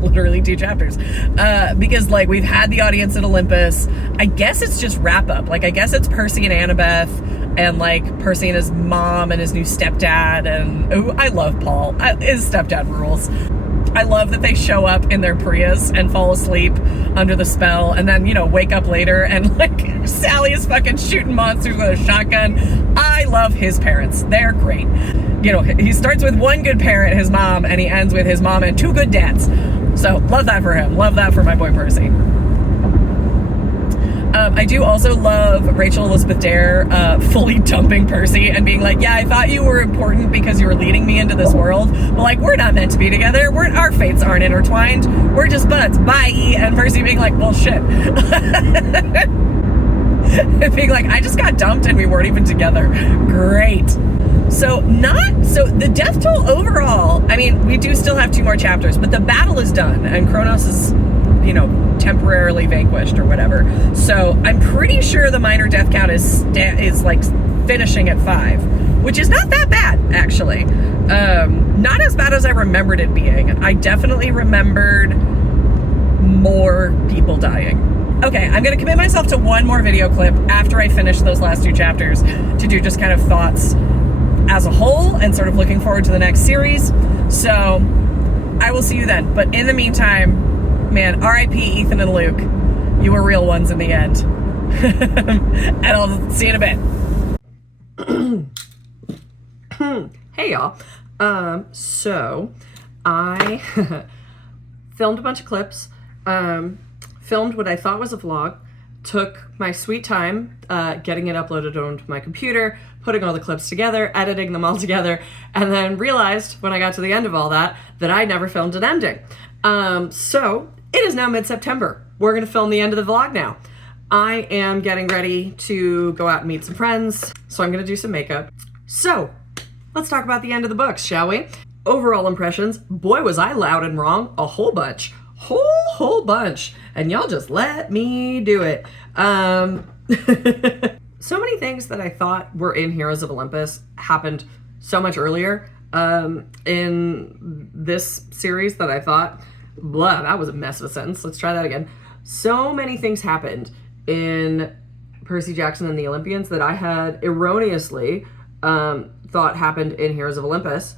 literally 2 chapters, because like we've had the audience at Olympus. I guess it's just wrap up. Like, I guess it's Percy and Annabeth, and like Percy and his mom and his new stepdad, and oh, I love Paul. His stepdad rules. I love that they show up in their Prius and fall asleep under the spell, and then, you know, wake up later and like Sally is fucking shooting monsters with a shotgun. I love his parents. They're great. You know, he starts with one good parent, his mom, and he ends with his mom and 2 good dads. So love that for him. Love that for my boy Percy. I do also love Rachel Elizabeth Dare fully dumping Percy and being like, yeah, I thought you were important because you were leading me into this world, but like, we're not meant to be together. Our fates aren't intertwined. We're just buds. Bye. And Percy being like, bullshit. Being like, I just got dumped and we weren't even together. Great. So the death toll overall, I mean, we do still have 2 more chapters, but the battle is done and Kronos is, you know, temporarily vanquished or whatever. So I'm pretty sure the minor death count is like finishing at 5, which is not that bad, actually. Not as bad as I remembered it being. I definitely remembered more people dying. Okay, I'm gonna commit myself to 1 more video clip after I finish those last 2 chapters to do just kind of thoughts as a whole and sort of looking forward to the next series. So I will see you then. But in the meantime, man, R.I.P. Ethan and Luke. You were real ones in the end. And I'll see you in a bit. Hey y'all. So I filmed a bunch of clips, filmed what I thought was a vlog, took my sweet time getting it uploaded onto my computer, putting all the clips together, editing them all together, and then realized when I got to the end of all that I never filmed an ending. So it is now mid-September. We're gonna film the end of the vlog now. I am getting ready to go out and meet some friends, so I'm gonna do some makeup. So let's talk about the end of the books, shall we? Overall impressions, boy was I loud and wrong a whole bunch. Whole bunch. And y'all just let me do it. So many things that I thought were in Heroes of Olympus happened so much earlier in this series that I thought, blah, that was a mess of a sentence. Let's try that again. So many things happened in Percy Jackson and the Olympians that I had erroneously thought happened in Heroes of Olympus.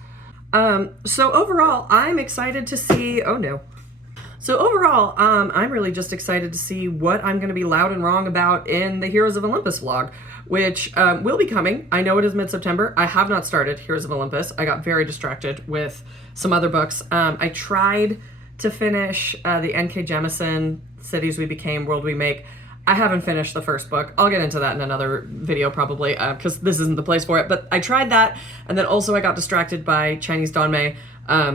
So overall, I'm excited to see, So overall, I'm really just excited to see what I'm going to be loud and wrong about in the Heroes of Olympus vlog, which will be coming. I know it is mid-September. I have not started Heroes of Olympus. I got very distracted with some other books. I tried to finish the N.K. Jemisin, Cities We Became, World We Make. I haven't finished the first book. I'll get into that in another video probably, because this isn't the place for it. But I tried that, and then also I got distracted by Chinese Danmei,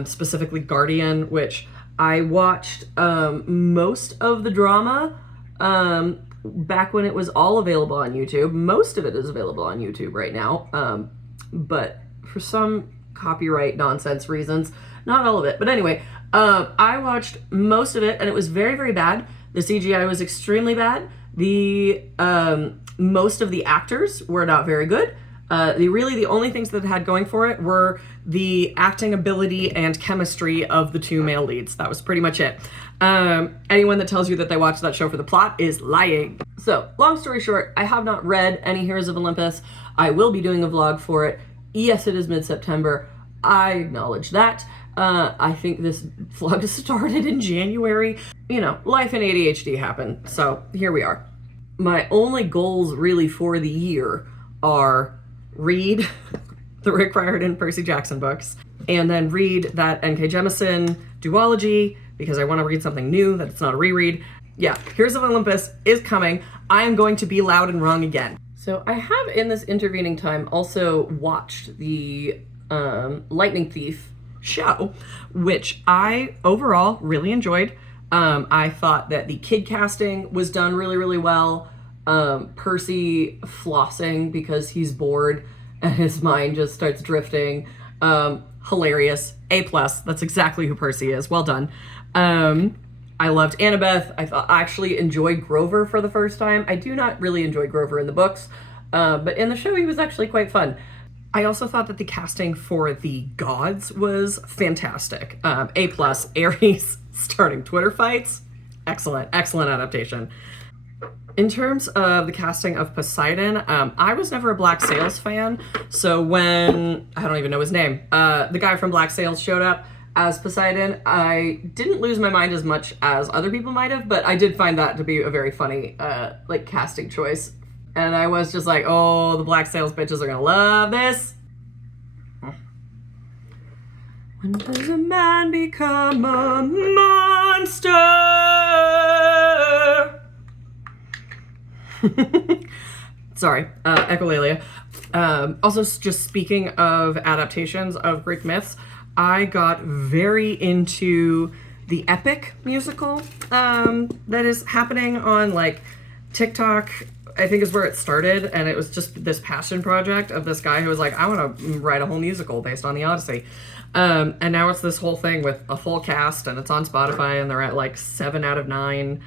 specifically Guardian, which I watched most of the drama back when it was all available on YouTube. Most of it is available on YouTube right now, but for some copyright nonsense reasons, not all of it. But anyway, I watched most of it, and it was very, very bad. The CGI was extremely bad. The most of the actors were not very good. The only things that it had going for it were the acting ability and chemistry of the 2 male leads. That was pretty much it. Anyone that tells you that they watched that show for the plot is lying. So, long story short, I have not read any Heroes of Olympus. I will be doing a vlog for it. Yes, it is mid-September. I acknowledge that. I think this vlog started in January. You know, life and ADHD happen, so here we are. My only goals really for the year are read the Rick Riordan Percy Jackson books, and then read that N.K. Jemisin duology, because I want to read something new that it's not a reread. Yeah, Heroes of Olympus is coming. I am going to be loud and wrong again. So I have in this intervening time also watched the Lightning Thief show, which I overall really enjoyed. I thought that the kid casting was done really, really well. Percy flossing because he's bored and his mind just starts drifting. Hilarious. A+. That's exactly who Percy is. Well done. I loved Annabeth. I actually enjoyed Grover for the first time. I do not really enjoy Grover in the books, but in the show he was actually quite fun. I also thought that the casting for the gods was fantastic. A+, Ares starting Twitter fights. Excellent, excellent adaptation. In terms of the casting of Poseidon, I was never a Black Sails fan, so when, I don't even know his name, the guy from Black Sails showed up as Poseidon, I didn't lose my mind as much as other people might have, but I did find that to be a very funny, like, casting choice. And I was just like, oh, the Black Sails bitches are gonna love this. When does a man become a monster? Sorry, echolalia. Also, just speaking of adaptations of Greek myths, I got very into the epic musical that is happening on like TikTok. I think is where it started, and it was just this passion project of this guy who was like, I want to write a whole musical based on the Odyssey. And now it's this whole thing with a full cast, and it's on Spotify, and they're at like 7 out of 9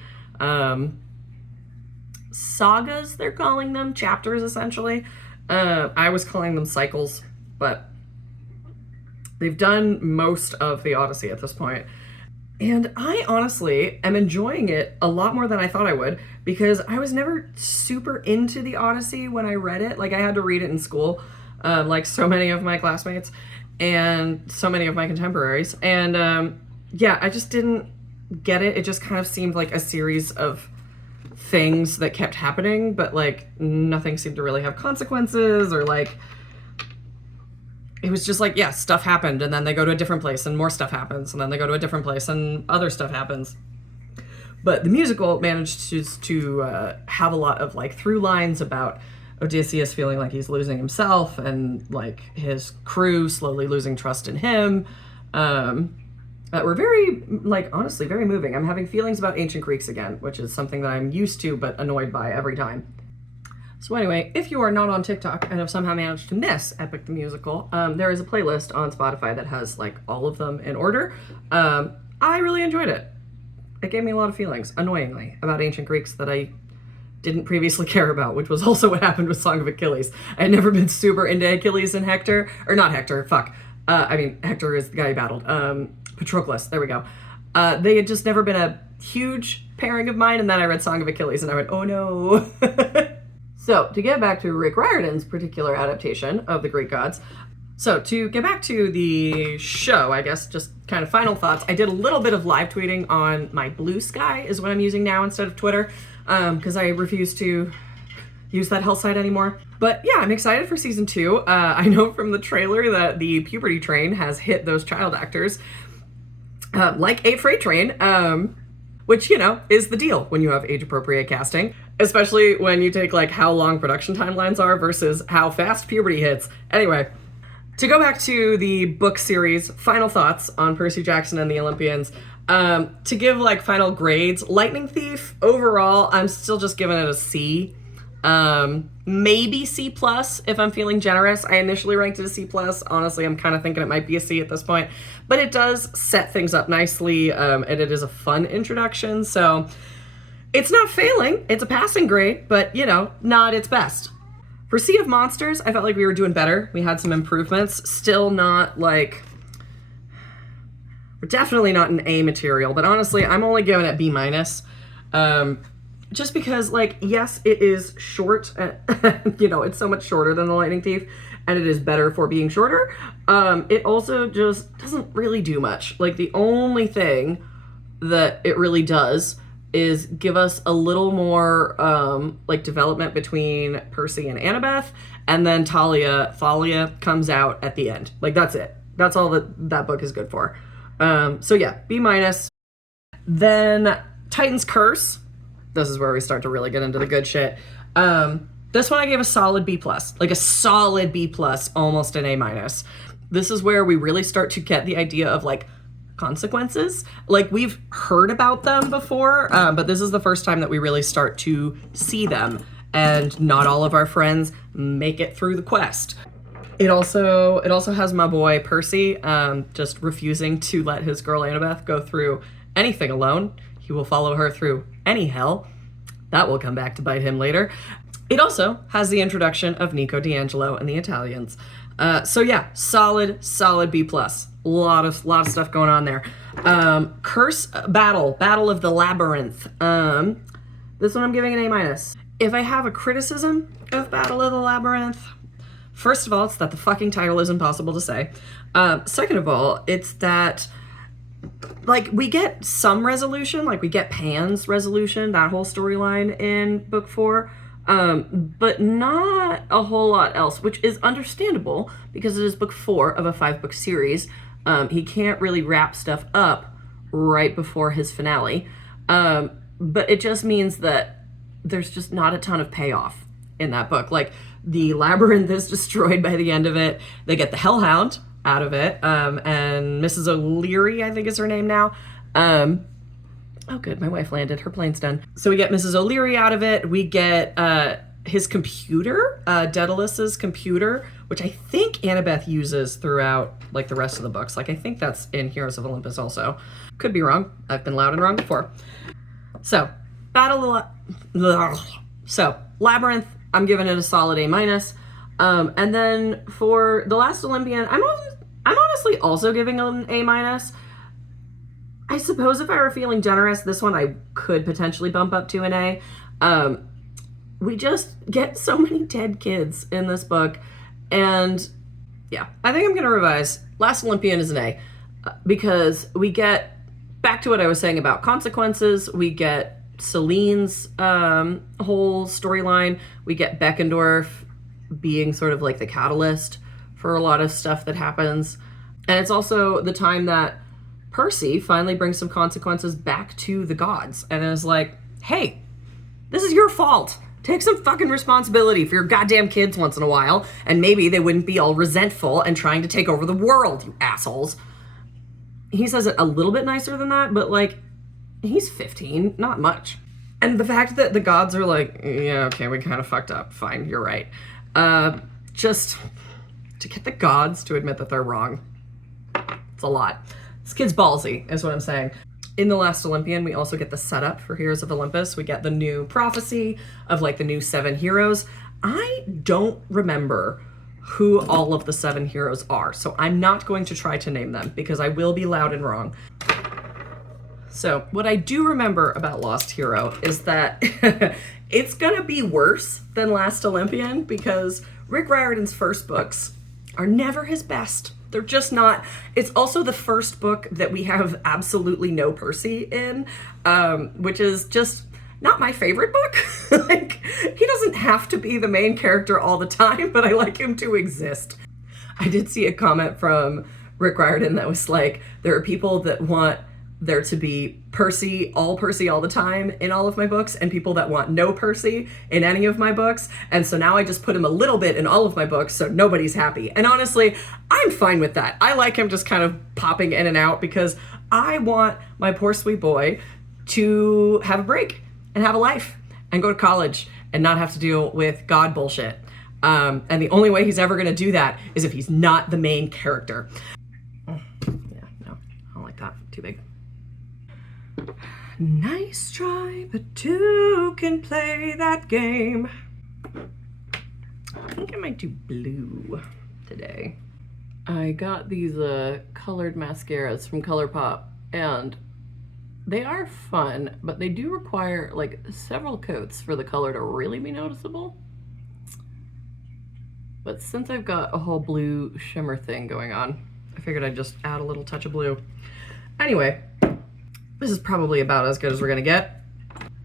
sagas, they're calling them, chapters essentially. I was calling them cycles, but they've done most of the Odyssey at this point. And I honestly am enjoying it a lot more than I thought I would, because I was never super into the Odyssey when I read it. Like, I had to read it in school, like so many of my classmates and so many of my contemporaries. And yeah, I just didn't get it. It just kind of seemed like a series of things that kept happening, but like nothing seemed to really have consequences, or like it was just like, yeah, stuff happened, and then they go to a different place and more stuff happens, and then they go to a different place and other stuff happens. But the musical managed to have a lot of like through lines about Odysseus feeling like he's losing himself, and like his crew slowly losing trust in him, that were very, like, honestly, very moving. I'm having feelings about ancient Greeks again, which is something that I'm used to but annoyed by every time. So anyway, if you are not on TikTok and have somehow managed to miss Epic the Musical, there is a playlist on Spotify that has like all of them in order. I really enjoyed it. It gave me a lot of feelings, annoyingly, about ancient Greeks that I didn't previously care about, which was also what happened with Song of Achilles. I had never been super into Achilles and Hector, or not Hector, fuck. I mean, Hector is the guy who battled. Patroclus, there we go. They had just never been a huge pairing of mine, and then I read Song of Achilles and I went, oh no. So, to get back to Rick Riordan's particular adaptation of the Greek gods, so to get back to the show, I guess, just kind of final thoughts, I did a little bit of live tweeting on my Blue Sky, is what I'm using now instead of Twitter, because I refuse to use that hell site anymore. But yeah, I'm excited for season 2. I know from the trailer that the puberty train has hit those child actors like a freight train, which, you know, is the deal when you have age-appropriate casting, especially when you take, like, how long production timelines are versus how fast puberty hits. Anyway, to go back to the book series, final thoughts on Percy Jackson and the Olympians. To give, like, final grades, Lightning Thief, overall, I'm still just giving it a C. Maybe C+ if I'm feeling generous. I initially ranked it a C+. Honestly, I'm kind of thinking it might be a C at this point. But it does set things up nicely, and it is a fun introduction, so it's not failing. It's a passing grade, but, you know, not its best. For Sea of Monsters, I felt like we were doing better. We had some improvements. Still not, like... We're definitely not an A material, but honestly, I'm only giving it B-. just because, like, yes, it is short, you know, it's so much shorter than The Lightning Thief, and it is better for being shorter. It also just doesn't really do much. Like, the only thing that it really does is give us a little more, like, development between Percy and Annabeth, and then Thalia comes out at the end. Like, that's it. That's all that book is good for. So yeah, B-. Then Titan's Curse. This is where we start to really get into the good shit. This one I gave a solid B+, like a solid B+, almost an A-. This is where we really start to get the idea of, like, consequences. Like, we've heard about them before, but this is the first time that we really start to see them, and not all of our friends make it through the quest. It also has my boy Percy just refusing to let his girl Annabeth go through anything alone. He will follow her through any hell. That will come back to bite him later. It also has the introduction of Nico D'Angelo and the Italians. So yeah, solid B+. A lot of stuff going on there. Curse Battle of the Labyrinth. This one I'm giving an A-. If I have a criticism of Battle of the Labyrinth, first of all, it's that the fucking title is impossible to say. Second of all, it's that, like, we get some resolution, like we get Pan's resolution, that whole storyline in book 4, but not a whole lot else, which is understandable because it is book 4 of a 5-book series. He can't really wrap stuff up right before his finale, but it just means that there's just not a ton of payoff in that book. Like, the labyrinth is destroyed by the end of it. They get the Hellhound out of it, and Mrs. O'Leary, I think is her name now. Oh, good, my wife landed. Her plane's done. So we get Mrs. O'Leary out of it. We get his computer, Daedalus's computer, which I think Annabeth uses throughout, like, the rest of the books. Like, I think that's in Heroes of Olympus also. Could be wrong. I've been loud and wrong before. So, Labyrinth, I'm giving it a solid A-. And then for The Last Olympian, I'm honestly also giving an A-. I suppose if I were feeling generous, this one I could potentially bump up to an A. We just get so many dead kids in this book, and yeah, I think I'm going to revise. Last Olympian is an A, because we get back to what I was saying about consequences. We get Celine's whole storyline. We get Beckendorf being sort of like the catalyst for a lot of stuff that happens. And it's also the time that Percy finally brings some consequences back to the gods and is like, hey, this is your fault. Take some fucking responsibility for your goddamn kids once in a while, and maybe they wouldn't be all resentful and trying to take over the world, you assholes. He says it a little bit nicer than that, but, like, he's 15, not much. And the fact that the gods are like, yeah, okay, we kind of fucked up. Fine, you're right. Just to get the gods to admit that they're wrong, it's a lot. This kid's ballsy, is what I'm saying. In The Last Olympian, we also get the setup for Heroes of Olympus. We get the new prophecy of, like, the new 7 heroes. I don't remember who all of the 7 heroes are, so I'm not going to try to name them because I will be loud and wrong. So what I do remember about Lost Hero is that it's gonna be worse than Last Olympian because Rick Riordan's first books are never his best. They're just not. It's also the first book that we have absolutely no Percy in, which is just not my favorite book. Like, he doesn't have to be the main character all the time, but I like him to exist. I did see a comment from Rick Riordan that was like, there are people that want there to be Percy all the time in all of my books, and people that want no Percy in any of my books. And so now I just put him a little bit in all of my books, so nobody's happy. And honestly, I'm fine with that. I like him just kind of popping in and out because I want my poor sweet boy to have a break and have a life and go to college and not have to deal with God bullshit. And the only way he's ever going to do that is if he's not the main character. Yeah, no, I don't like that. Too big. Nice try, but 2 can play that game. I think I might do blue today. I got these colored mascaras from ColourPop, and They are fun, but they do require like several coats for the color to really be noticeable. But since I've got a whole blue shimmer thing going on, I figured I'd just add a little touch of blue. Anyway, this is probably about as good as we're gonna get.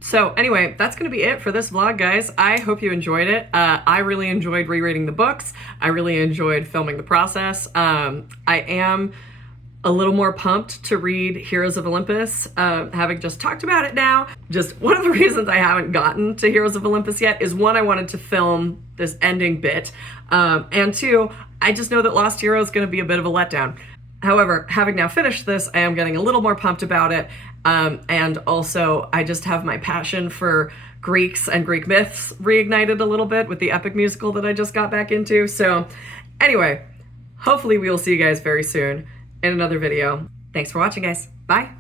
So anyway, that's gonna be it for this vlog, guys. I hope you enjoyed it. I really enjoyed rereading the books. I really enjoyed filming the process. I am a little more pumped to read Heroes of Olympus, having just talked about it now. Just one of the reasons I haven't gotten to Heroes of Olympus yet is, one, I wanted to film this ending bit, and two, I just know that Lost Hero is going to be a bit of a letdown. However, having now finished this, I am getting a little more pumped about it, and also I just have my passion for Greeks and Greek myths reignited a little bit with the epic musical that I just got back into. So anyway, hopefully we will see you guys very soon in another video. Thanks for watching, guys. Bye.